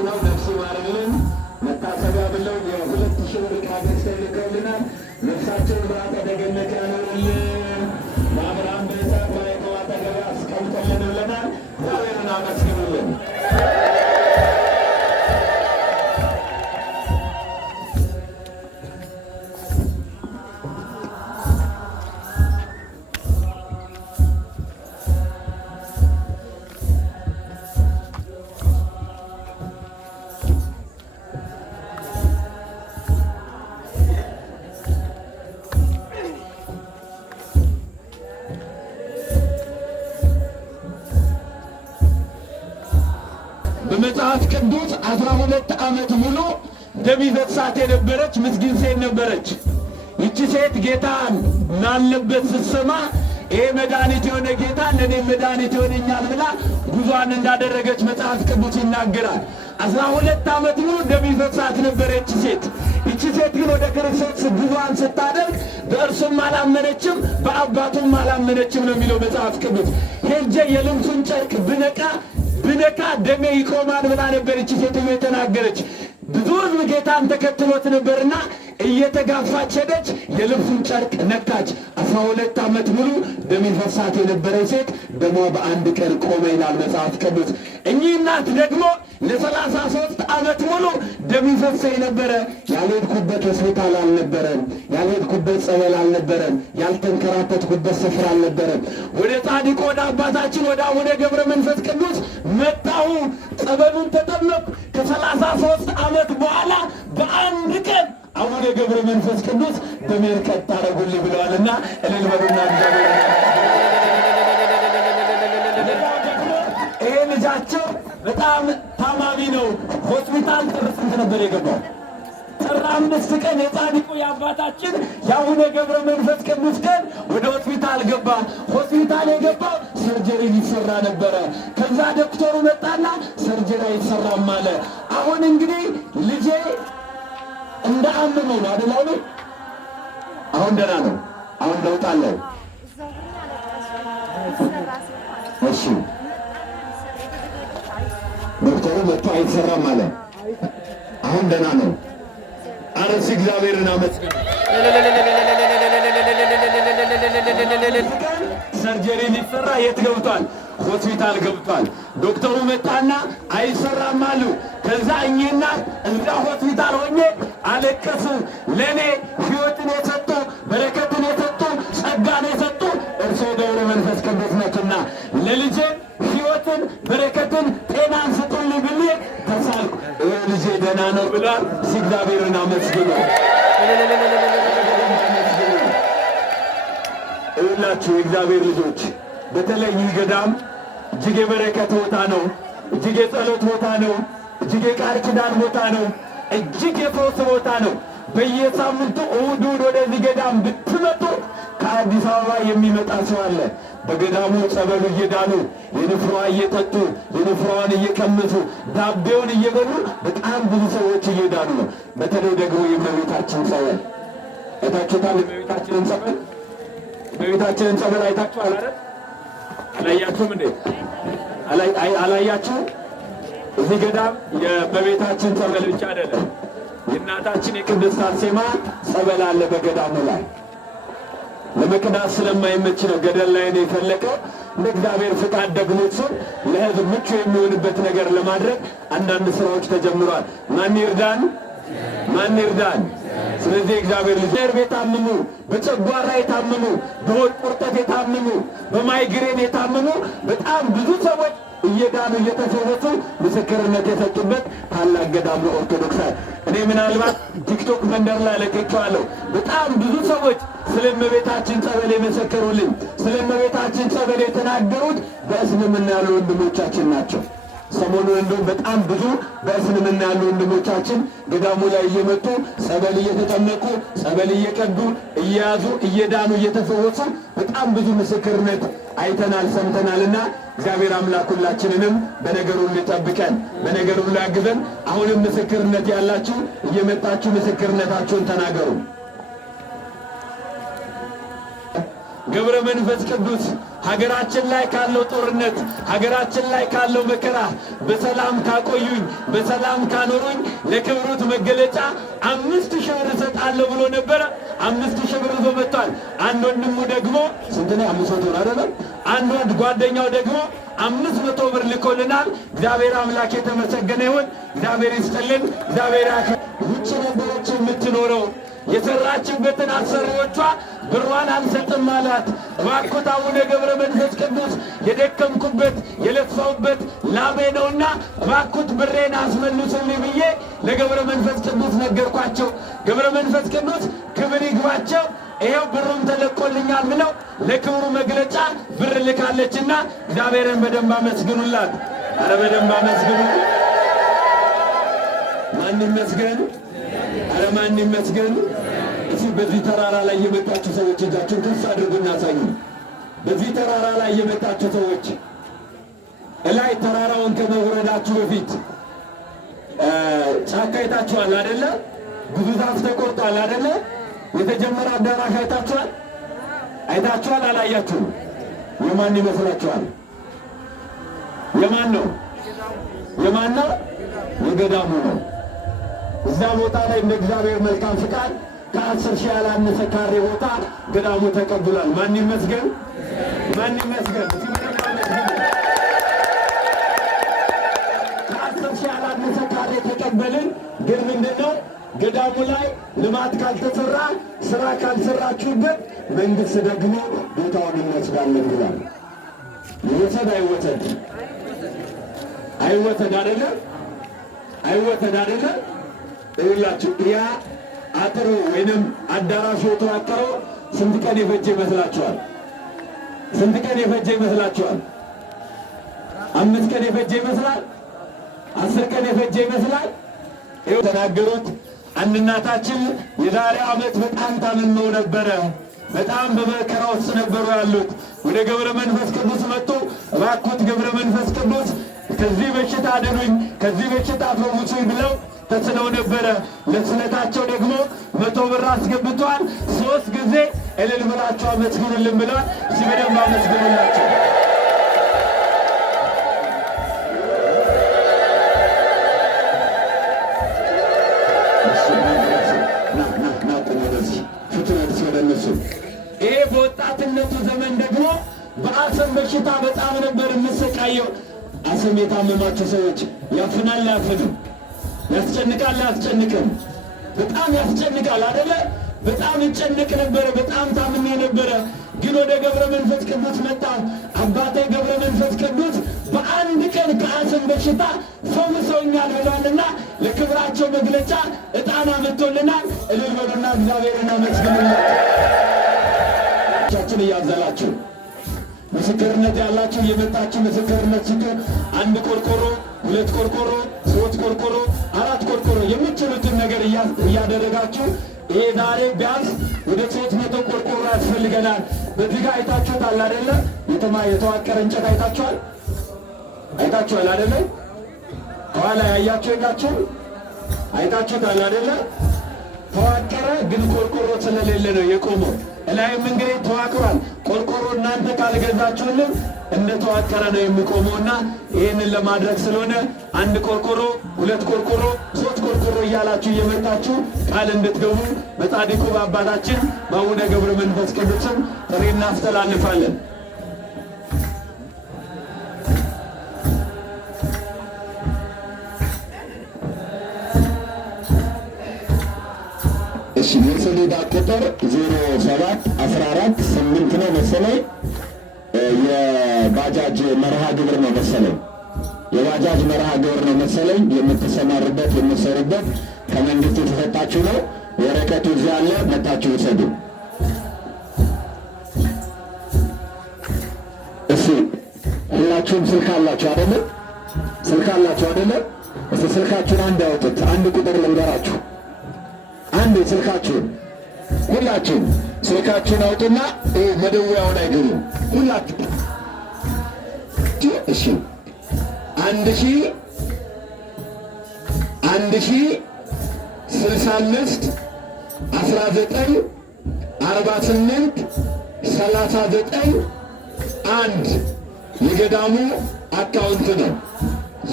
ነው። ነፍስ ይማርልን። መታሰቢያ ብለው የ2000 ብር ገዝተው ልከውልናል። ነፍሳቸውን በአጸደ ገነት ያኖርልን። በአብርሃም በይስሐቅ በያዕቆብ አጠገብ አስቀምጦልን ብለናል። እግዚአብሔርን አመስግኑልን። በመጽሐፍ ቅዱስ 12 ዓመት ሙሉ ደም ይፈሳት የነበረች ምስኪን ሴት ነበረች። ይቺ ሴት ጌታን ማለበት ስትሰማ ይሄ መድኃኒት የሆነ ጌታ ለእኔ መድኃኒት ይሆነኛል ብላ ጉዟን እንዳደረገች መጽሐፍ ቅዱስ ይናገራል። 12 ዓመት ሙሉ ደም ይፈሳት ነበረች ሴት። ይቺ ሴት ግን ወደ ክርስቶስ ጉዟን ስታደርግ በእርሱም አላመነችም፣ በአባቱም አላመነችም ነው የሚለው መጽሐፍ ቅዱስ። ሄጄ የልብሱን ጨርቅ ብነካ ደሜ ይቆማል ብላ ነበረች ሴትዮ የተናገረች። ብዙ ሕዝብ ጌታን ተከትሎት ነበርና እየተጋፋች ሄደች፣ የልብሱን ጨርቅ ነካች። 12 ዓመት ሙሉ ደም ይፈሳት የነበረች ሴት ደሟ በአንድ ቀን ቆመ ይላል መጽሐፍ ቅዱስ። እኚህ እናት ደግሞ ለ33 ዓመት ሙሉ ደም ይፈሰኝ ነበረ። ያልሄድኩበት ሆስፒታል አልነበረም፣ ያልሄድኩበት ጸበል አልነበረም፣ ያልተንከራተትኩበት ስፍራ አልነበረም። ወደ ጻድቁ ወደ አባታችን ወደ አቡነ ገብረ መንፈስ ቅዱስ መጣሁ፣ ጸበሉን ተጠመቅኩ። ከ33 ዓመት በኋላ በአንድ ቀን አቡነ ገብረ መንፈስ ቅዱስ ደሜን ቀጥ አደረጉልኝ ብለዋልና እልል በሉና ይሄ ልጃቸው በጣም ታማሚ ነው። ሆስፒታል ጥር ስንት ነበር የገባው? ጥር 5 ቀን የጻድቁ የአባታችን የአቡነ ገብረ መንፈስ ቅዱስ ቀን ወደ ሆስፒታል ገባ። ሆስፒታል የገባው ሰርጀሪ ሊሰራ ነበረ። ከዛ ዶክተሩ መጣና ሰርጀሪ አይሰራም አለ። አሁን እንግዲህ ልጄ እንደ አመመው ነው አይደል? አሁን ደህና ነው። አሁን ለውጥ አለው። እሺ ዶክተሩ መጥቶ አይሰራም አለ። አሁን ደህና ነው። አረስ እግዚአብሔርን አመስግኑ። ሰርጀሪ ሊሰራ የት ገብቷል? ሆስፒታል ገብቷል። ዶክተሩ መጣና አይሰራም አሉ። ከዛ እኚህና እዛ ሆስፒታል ሆኜ አለቀሱ። ለእኔ ሕይወትን የሰጡ በረከትን የሰጡ ጸጋን የሰጡ እርስዎ ገብረ መንፈስ ቅዱስ ነትና ለልጄ ሕይወትን በረከትን ጤናን ስጡልኝ ብዬ ተሳልኩ። ልጄ ደህና ነው ብሏል። እግዚአብሔርን አመስግኑ። ሁላችሁ የእግዚአብሔር ልጆች በተለይ ይህ ገዳም እጅግ የበረከት ቦታ ነው። እጅግ የጸሎት ቦታ ነው። እጅግ የቃል ኪዳን ቦታ ነው። እጅግ የፈውስ ቦታ ነው። በየሳምንቱ እሑድ እሑድ ወደዚህ ገዳም ብትመጡ ከአዲስ አበባ የሚመጣ ሰው አለ። በገዳሙ ጸበሉ እየዳኑ የንፍሯ እየጠጡ የንፍሯን እየቀመሱ ዳቤውን እየበሉ በጣም ብዙ ሰዎች እየዳኑ ነው። በተለይ ደግሞ የእመቤታችን ጸበል አይታችሁታል? የእመቤታችንን ጸበል የእመቤታችንን ጸበል አይታችኋል አይደል? አላያችሁም እንዴ? አላያችሁም? እዚህ ገዳም የእመቤታችን ጸበል ብቻ አይደለም፣ የእናታችን የቅድስት አርሴማ ጸበል አለ በገዳሙ ላይ። ለመቅዳት ስለማይመች ነው ገደል ላይ ነው የፈለቀው። እንደ እግዚአብሔር ፍቃድ ደግሞ እሱን ለሕዝብ ምቹ የሚሆንበት ነገር ለማድረግ አንዳንድ ስራዎች ተጀምሯል። ማን ይርዳን? ማን ይርዳን? ስለዚህ እግዚአብሔር ልጅ የታመሙ፣ በጨጓራ የታመሙ፣ በሆድ ቁርጠት የታመሙ፣ በማይግሬን የታመሙ በጣም ብዙ ሰዎች እየዳኑ እየተፈወሱ ምስክርነት የሰጡበት ታላቅ ገዳም ነው ኦርቶዶክሳዊ። እኔ ምናልባት ቲክቶክ መንደር ላይ ለቅቄዋለሁ። በጣም ብዙ ሰዎች ስለ እመቤታችን ጸበል የመሰከሩልኝ፣ ስለ እመቤታችን ጸበል የተናገሩት በእስልምና ያሉ ወንድሞቻችን ናቸው። ሰሞኑን እንደውም በጣም ብዙ በእስልምና ያሉ ወንድሞቻችን ገዳሙ ላይ እየመጡ ጸበል እየተጠመቁ ጸበል እየቀዱ እየያዙ እየዳኑ እየተፈወሱ በጣም ብዙ ምስክርነት አይተናል ሰምተናልና እግዚአብሔር አምላክ ሁላችንንም በነገሩ ሁሉ ይጠብቀን፣ በነገሩ ሁሉ ያግዘን። አሁንም ምስክርነት ያላችሁ እየመጣችሁ ምስክርነታችሁን ተናገሩ። ገብረ መንፈስ ቅዱስ ሀገራችን ላይ ካለው ጦርነት ሀገራችን ላይ ካለው መከራ በሰላም ካቆዩኝ በሰላም ካኖሩኝ ለክብሩት መገለጫ 5,000 ብር እሰጣለሁ ብሎ ነበረ። 5,000 ብር ይዞ መጥቷል። አንድ ወንድሙ ደግሞ ስንት ነው? 500 ነው አይደለም? አንድ ወንድ ጓደኛው ደግሞ 500 ብር ልኮልናል። እግዚአብሔር አምላክ የተመሰገነ ይሁን። እግዚአብሔር ይስጥልን። እግዚአብሔር ውጭ ነበረች የምትኖረው የሰራችበትን አሰሪዎቿ ብሯን አልሰጥም አላት። እባክዎት አቡነ ገብረ መንፈስ ቅዱስ የደከምኩበት የለፋውበት ላቤ ነውና እባክዎት ብሬን አስመልሱልኝ ብዬ ለገብረ መንፈስ ቅዱስ ነገርኳቸው። ገብረ መንፈስ ቅዱስ ክብር ይግባቸው ይሄው ብሩን ተለቆልኛል ብለው ለክብሩ መግለጫ ብር ልካለችና እግዚአብሔርን በደንብ አመስግኑላት። አረ በደንብ አመስግኑ። ማን ይመስገን? አረ ማን ይመስገን? እዚህ በዚህ ተራራ ላይ የመጣችሁ ሰዎች እጃችሁን ከፍ አድርጉና አሳዩ። በዚህ ተራራ ላይ የመጣችሁ ሰዎች እላይ ተራራውን ከመውረዳችሁ በፊት ጫካ አይታችኋል አይደለ? ብዙ ዛፍ ተቆርጧል አይደለ? የተጀመረ አዳራሽ አይታችኋል? አይታችኋል? አላያችሁም? የማን ይመስላችኋል? የማን ነው? የማን ነው? የገዳሙ ነው። እዛ ቦታ ላይ እንደ እግዚአብሔር መልካም ፍቃድ ከ10,000 ያላነሰ ካሬ ቦታ ገዳሙ ተቀብሏል። ማን ይመስገን? ማን ይመስገን? ከ10,000 ያላነሰ ካሬ ተቀበልን። ግን ምንድነው ገዳሙ ላይ ልማት ካልተሰራ ስራ ካልሰራችሁበት መንግስት ደግሞ ቦታውን እንወስዳለን ብሏል። ይወሰድ አይወሰድ? አይወሰድ አይደለ? አይወሰድ አይደለ? ይኸውላችሁ ያ አጥሩ ወይንም አዳራሹ የተዋቀረው ስንት ቀን የፈጀ ይመስላችኋል? ስንት ቀን የፈጀ ይመስላችኋል? 5 ቀን የፈጀ ይመስላል? 10 ቀን የፈጀ ይመስላል? ይኸው ተናገሩት። አንድ እናታችን የዛሬ ዓመት በጣም ታመመው ነበረ። በጣም በመከራ ውስጥ ነበሩ ያሉት። ወደ ገብረ መንፈስ ቅዱስ መጥቶ እባክዎት ገብረ መንፈስ ቅዱስ ከዚህ በሽታ አድኑኝ፣ ከዚህ በሽታ ፈውሱኝ ብለው ተስለው ነበረ። ለስለታቸው ደግሞ 100 ብር አስገብቷል። 3 ጊዜ እልል ብላችሁ አመስግኑልን ብለዋል። እስኪ በደንብ አመስግኑላቸው። ይሄ በወጣትነቱ ዘመን ደግሞ በአሰም በሽታ በጣም ነበር የምሰቃየው። አሰም የታመማቸው ሰዎች ያፍናል አያፍንም? ያስጨንቃል አያስጨንቅም? በጣም ያስጨንቃል አይደለ? በጣም ይጨነቅ ነበረ። በጣም ታምሜ ነበረ። ግን ወደ ገብረ መንፈስ ቅዱስ መጣሁ። አባቴ ገብረ መንፈስ ቅዱስ በአንድ ቀን ከአሰም በሽታ ፈውሰውኛል ብሏልና ለክብራቸው መግለጫ ዕጣን አመጥቶልናል። እልል በሉና እግዚአብሔርን አመስግኑለት። ቻችን እያዘላችሁ ምስክርነት ያላችሁ የመጣችሁ ምስክርነት ስጡ። 1 ቆርቆሮ፣ 2 ቆርቆሮ፣ 3 ቆርቆሮ፣ 4 ቆርቆሮ የምትችሉትን ነገር እያደረጋችሁ ይሄ ዛሬ ቢያንስ ወደ 300 ቆርቆሮ ያስፈልገናል። በዚህ ጋር አይታችሁታል አይደለ? የተዋቀረ እንጨት አይታችኋል? አይታችኋል አይደለ? ከኋላ ያያችሁ የላችሁ? አይታችሁታል አይደለ? ተዋቀረ፣ ግን ቆርቆሮ ስለሌለ ነው የቆመው። እላይም እንግዲህ ተዋቅሯል። ቆርቆሮ እናንተ ካልገዛችሁልን እንደ ተዋቀረ ነው የሚቆመውና ይህንን ለማድረግ ስለሆነ 1 ቆርቆሮ፣ 2 ቆርቆሮ፣ 3 ቆርቆሮ እያላችሁ እየመጣችሁ ቃል እንድትገቡ በጻድቁ በአባታችን በአቡነ ገብረ መንፈስ ቅዱስም ጥሪ እናስተላልፋለን። እሺ የሰሌዳ ቁጥር 0714 ነው መሰለኝ። የባጃጅ መርሃ ግብር ነው መሰለኝ። የባጃጅ መርሃ ግብር ነው መሰለኝ። የምትሰማሩበት የምትሰሩበት ከመንግስት የተሰጣችሁ ነው። ወረቀቱ እዚያ አለ፣ መጣችሁ ውሰዱ። እሺ ሁላችሁም ስልክ አላችሁ አይደለ? ስልክ አላችሁ አይደለ? እሺ ስልካችሁን አንድ አውጡት። 1 ቁጥር ልንገራችሁ። አንድ ስልካችሁን ሁላችሁም ስልካችሁን አውጡና መደወያው ላይ ግቡ። ሁላችሁ እሺ 1065 19 48 39:1 የገዳሙ አካውንት ነው።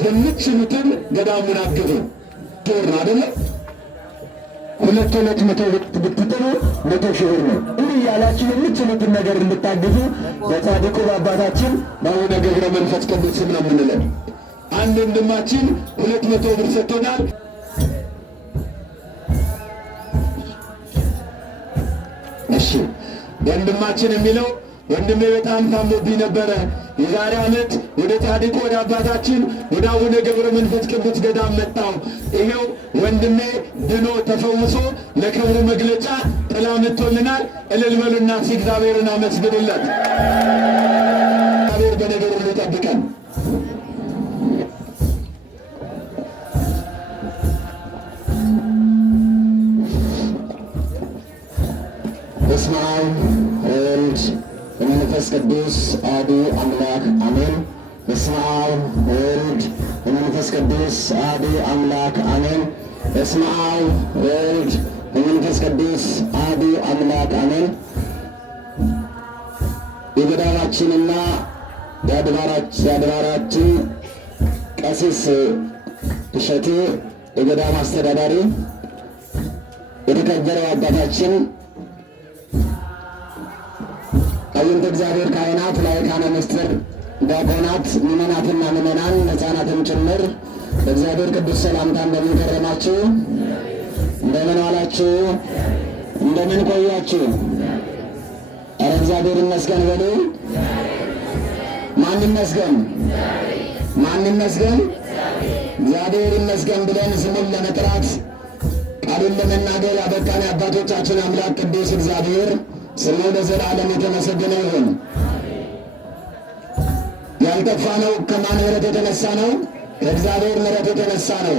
የምትችሉትን ገዳሙን አግዙ። ጦር አይደለም 200 ብትጥሩ 100 ሺህ ብር ነው። እንዲህ ያላችሁ የምትችሉትን ነገር እንድታግዙ በጻድቁ አባታችን በአቡነ ገብረ መንፈስ ቅዱስ ስም ነው የምንለው። አንድ ወንድማችን 200 ብር ሰጥቶናል። እሺ ወንድማችን የሚለው ወንድሜ በጣም ታሞብኝ ነበረ። የዛሬ ዓመት ወደ ጻድቁ ወደ አባታችን ወደ አቡነ ገብረ መንፈስ ቅዱስ ገዳም መጣሁ። ይሄው ወንድሜ ድኖ ተፈውሶ ለክብሩ መግለጫ ጥላ መጥቶልናል። እልል በሉና እግዚአብሔርን አመስግኑለት። እግዚአብሔር በነገሩ ሁሉ ይጠብቀን። በስመ አብ ወወልድ ወመንፈስ ቅዱስ አሐዱ አምላክ አሜን። በስመ አብ ወወልድ ወመንፈስ ቅዱስ አሐዱ አምላክ አሜን። በስመ አብ ወወልድ ወመንፈስ ቅዱስ አሐዱ አምላክ አሜን። የገዳማችንና የአድባራችን ቀሲስ እሸቱ የገዳም አስተዳዳሪ፣ የተከበረው አባታችን አብያተ እግዚአብሔር ካህናት፣ ላይካነ ምስጢር ዲያቆናት፣ ምዕመናትና ምዕመናን ሕፃናትም ጭምር በእግዚአብሔር ቅዱስ ሰላምታ እንደምን ከረማችሁ? እንደምን ዋላችሁ? እንደምን ቆያችሁ? ኧረ እግዚአብሔር ይመስገን በሉ። ማን ይመስገን? ማን ይመስገን? እግዚአብሔር ይመስገን ብለን ስሙን ለመጥራት ቃሉን ለመናገር ያበቃን የአባቶቻችን አምላክ ቅዱስ እግዚአብሔር ስሙ ለዘላለም የተመሰገነ ይሁን። ያልጠፋ ነው ከማን ምሕረት የተነሳ ነው? ከእግዚአብሔር ምሕረት የተነሳ ነው።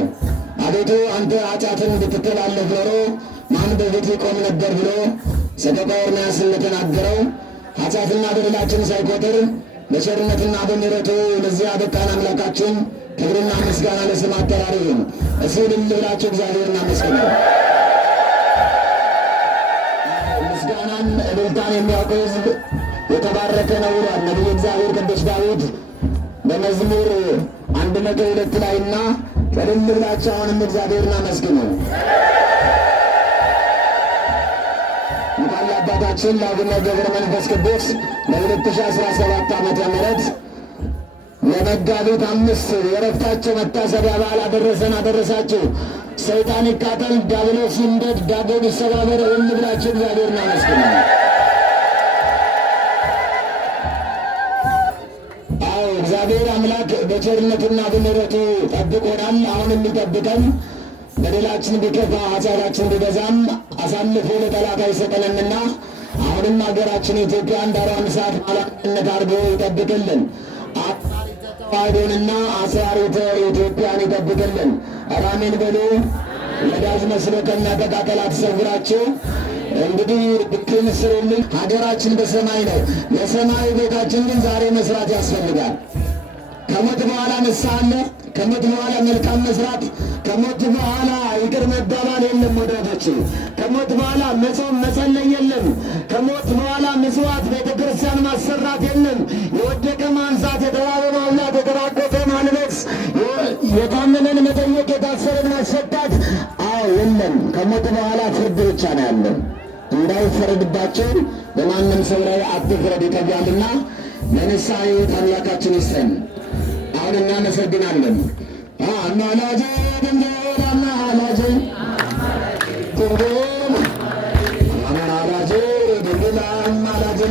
አቤቱ አንተ ኃጢአትን ብትተላለፍ ኖሮ ማን በፊት ይቆም ነበር ብሎ ሰቆቃወ ኤርምያስ እንደተናገረው ኃጢአትና በደላችን ሳይቆጥር በቸርነትና በምሕረቱ ለዚህ ያበቃን አምላካችን ክብርና ምስጋና ለስም አጠራሩ ይሁን። እስኪ እልል ብላችሁ እግዚአብሔርን አመስግኑ። ምስጋናን እልልታን የሚያውቀው ሕዝብ የተባረከ ነው ብሏል ነቢዩ እግዚአብሔር ቅዱስ ዳዊት በመዝሙር 102 ላይና እልል ብላችሁ አሁንም እግዚአብሔርን አመስግኑ። እንኳን ለአባታችን ለአቡነ ገብረ መንፈስ ቅዱስ ለ2017 ዓመተ ምህረት ለመጋቢት 5 የዕረፍታቸው መታሰቢያ በዓል አደረሰን አደረሳችሁ። ሰይጣን ይቃጠል፣ ዲያብሎስ ይንደድ፣ ዳጎን ይሰባበር። እልል ብላችሁ እግዚአብሔርን አመስግኑ። አዎ እግዚአብሔር አምላክ በቸርነቱና በምሕረቱ ጠብቆናል። አሁንም የሚጠብቀን በደላችን ቢከፋ ኃጢአታችን ቢበዛም አሳልፎ ለጠላት አይሰጠንምና አሁንም ሀገራችን ኢትዮጵያን ዳሯን እሳት ማላነት አድርጎ ይጠብቅልን። ተዋሕዶንና አስራሪተ ኢትዮጵያን ይጠብቅልን። አሜን በሉ። ነዳጅ መስሎ ከሚያቀጣጠል አትሰውራችሁ። እንግዲህ ብክን ስሩልን። ሀገራችን በሰማይ ነው። ለሰማይ ቤታችን ግን ዛሬ መስራት ያስፈልጋል። ከሞት በኋላ ንስሐ አለ። ከሞት በኋላ መልካም መስራት፣ ከሞት በኋላ ይቅር መባባል የለም ወዳጆች። ከሞት በኋላ መጾም መጸለይ የለም። ከሞት በኋላ መስዋዕት ቤተ ክርስቲያን ማሰራት የለም። የወደቀ ማንሳት፣ የተራበ ማብላት፣ የተራቆተ ማልበስ፣ የታመመን መጠየቅ፣ የታሰረን ማስፈታት የለም። ከሞት በኋላ ፍርድ ብቻ ነው ያለው። እንዳይፈረድባቸው በማንም ሰው ላይ አትፍረድ ይተባልና ለንስሐ ሕይወት አምላካችን ይስጠን። አሁን እናመሰግናለን። አማላጄ ድንግል አማላጄ ድንግል አማላጄ ድንግል አማላጄ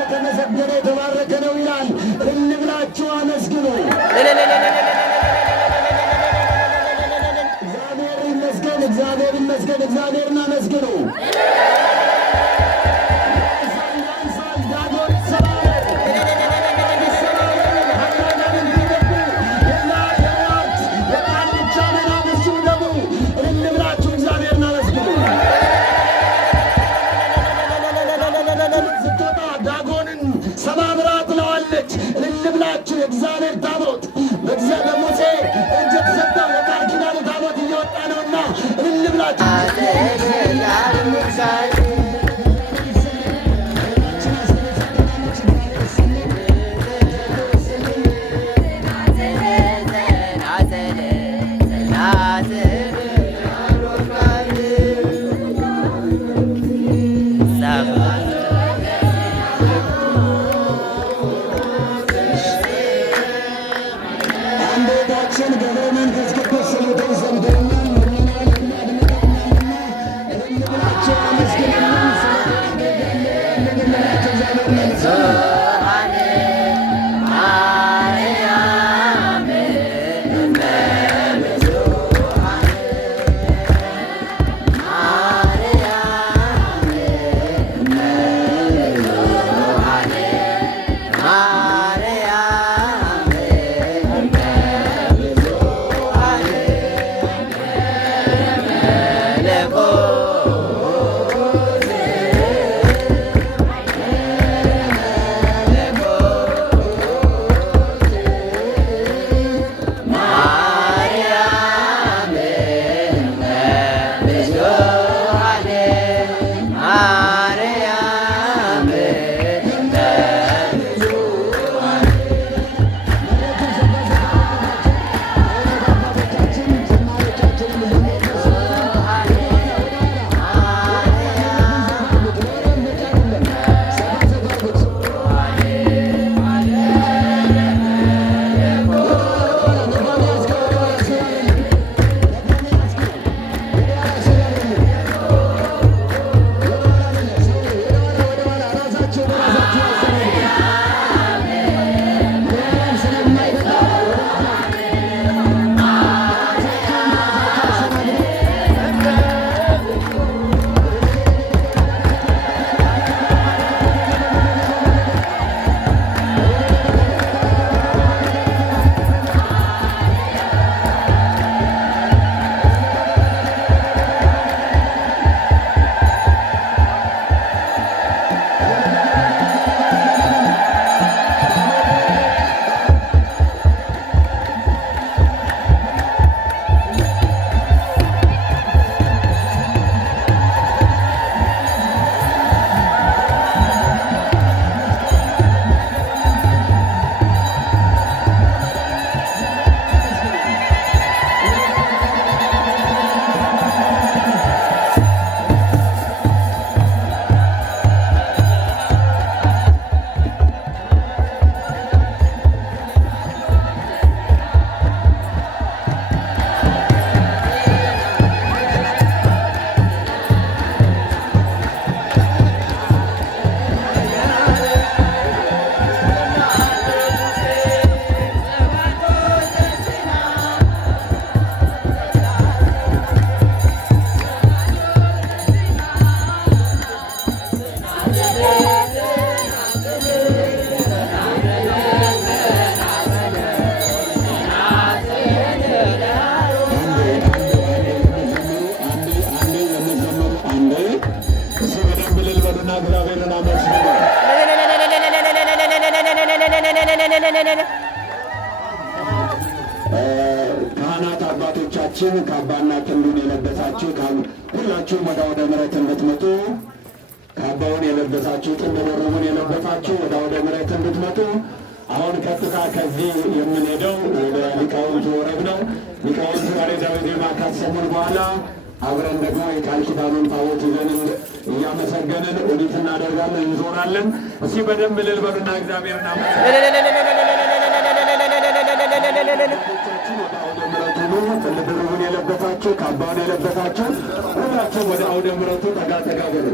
የተመሰገነ የተባረከ ነው ይላል። እንብላችሁ አመስግኑ። እግዚአብሔር ይመስገን፣ እግዚአብሔር ይመስገን፣ እግዚአብሔርን አመስግኑ። እግዚአብሔር ታቦት በእግዚአብሔር ሙሴ እጅ የተሰጠው የቃል ኪዳኑ ታቦት እየወጣ ነውና እንብላችሁ። ካህናት አባቶቻችን ካባና ክንዱን የለበሳችሁ ሁላችሁም ወደ አውደ ምሕረት እንድትመጡ ካባውን የለበሳችሁ ጥንድ ደርቡን የለበሳችሁ ወደ አውደ ምሕረት እንድትመጡ። አሁን ቀጥታ ከዚህ የምንሄደው ወደ ሊቃውንቱ ወረብ ነው። ሊቃውንቱ ያሬዳዊ ዜማ ካሰሙን በኋላ አብረን ደግሞ የቃል ኪዳኑን ታቦት ይዘን እያመሰገንን ኦዲት እናደርጋለን፣ እንዞራለን። እስኪ በደንብ እልል በሉና እግዚአብሔርን ወደ አውደ ምሕረቱ ጥንድ ደርቡን የለበሳችሁ ካባውን የለበሳችሁ ሁላችሁ ወደ አውደ ምሕረቱ ጠጋ ጠጋ በሉ።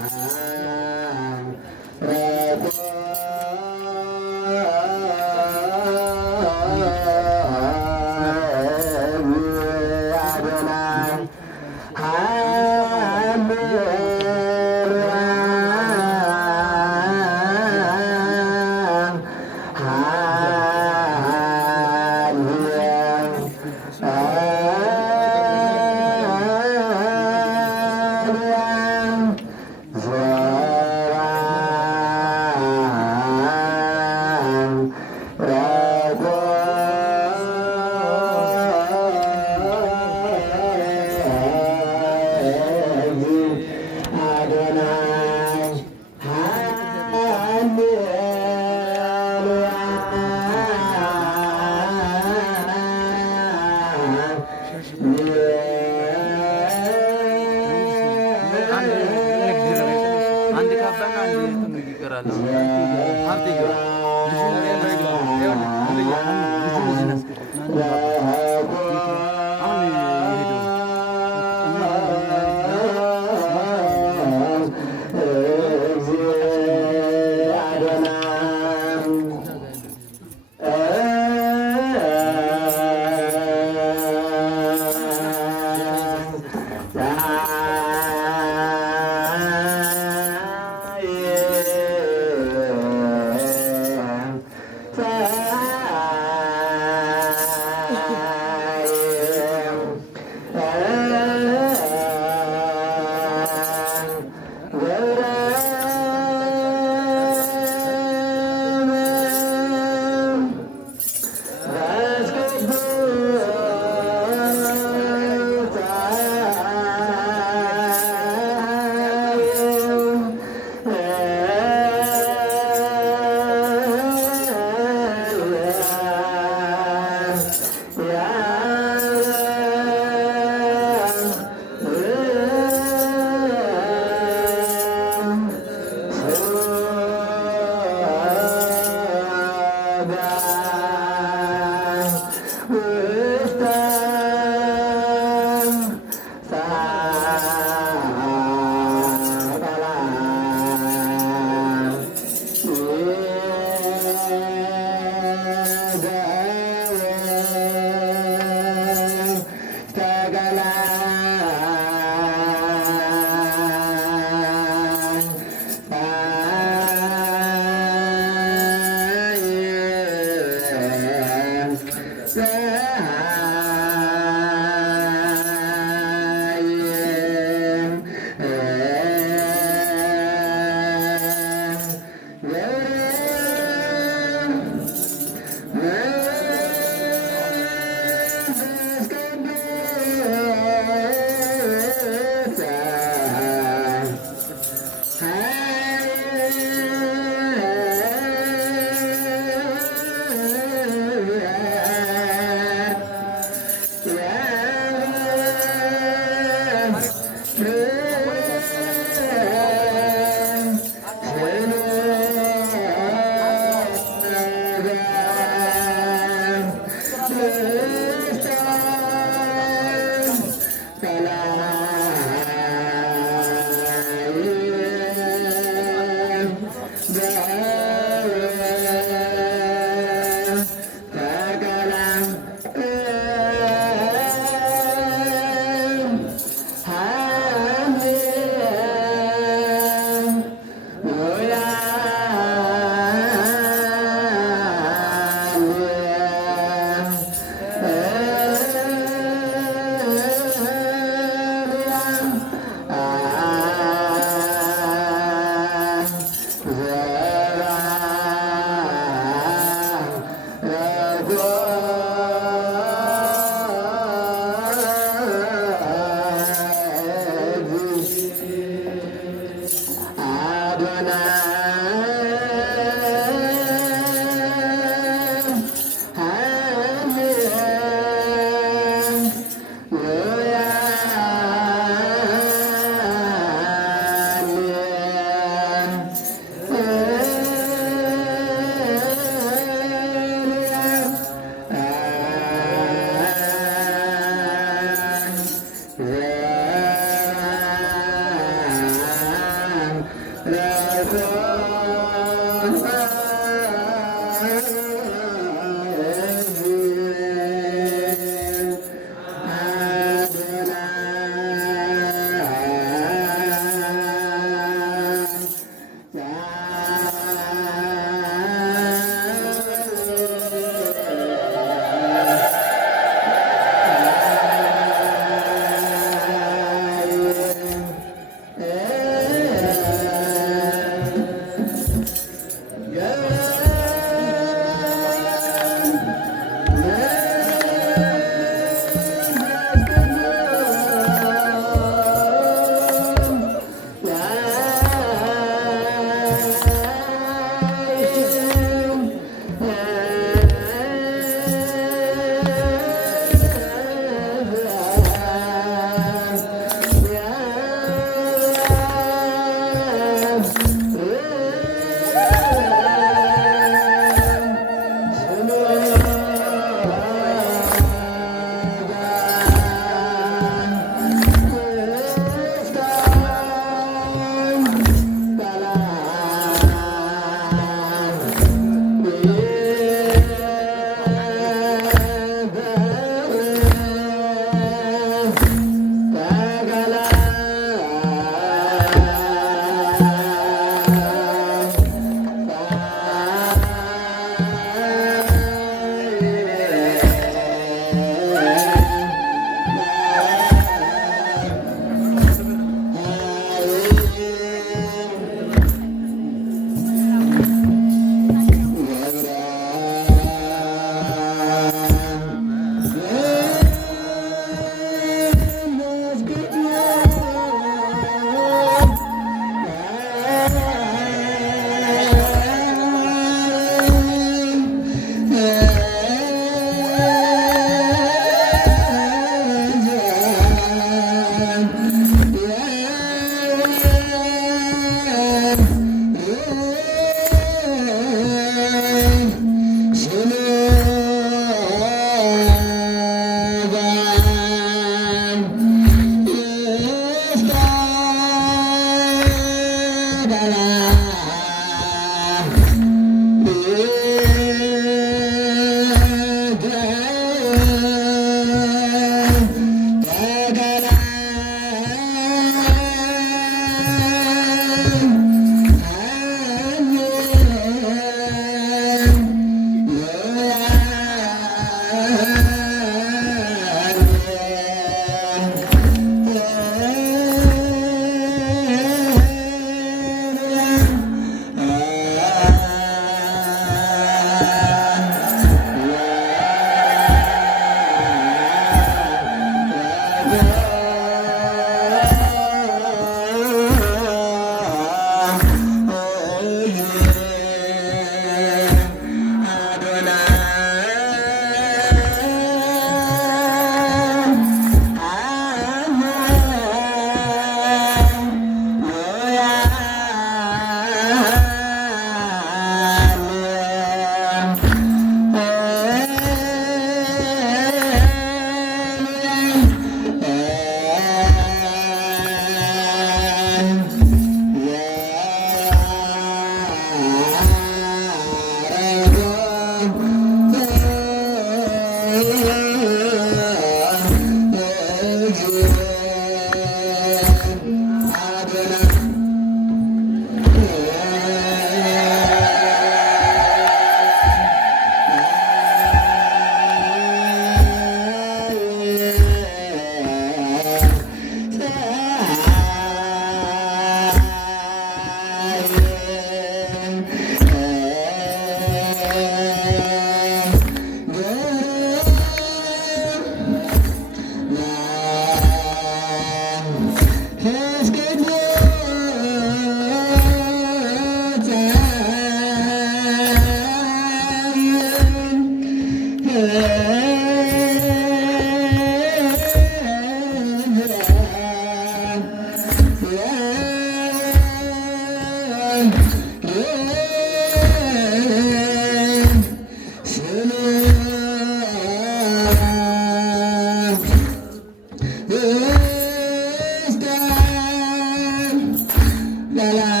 la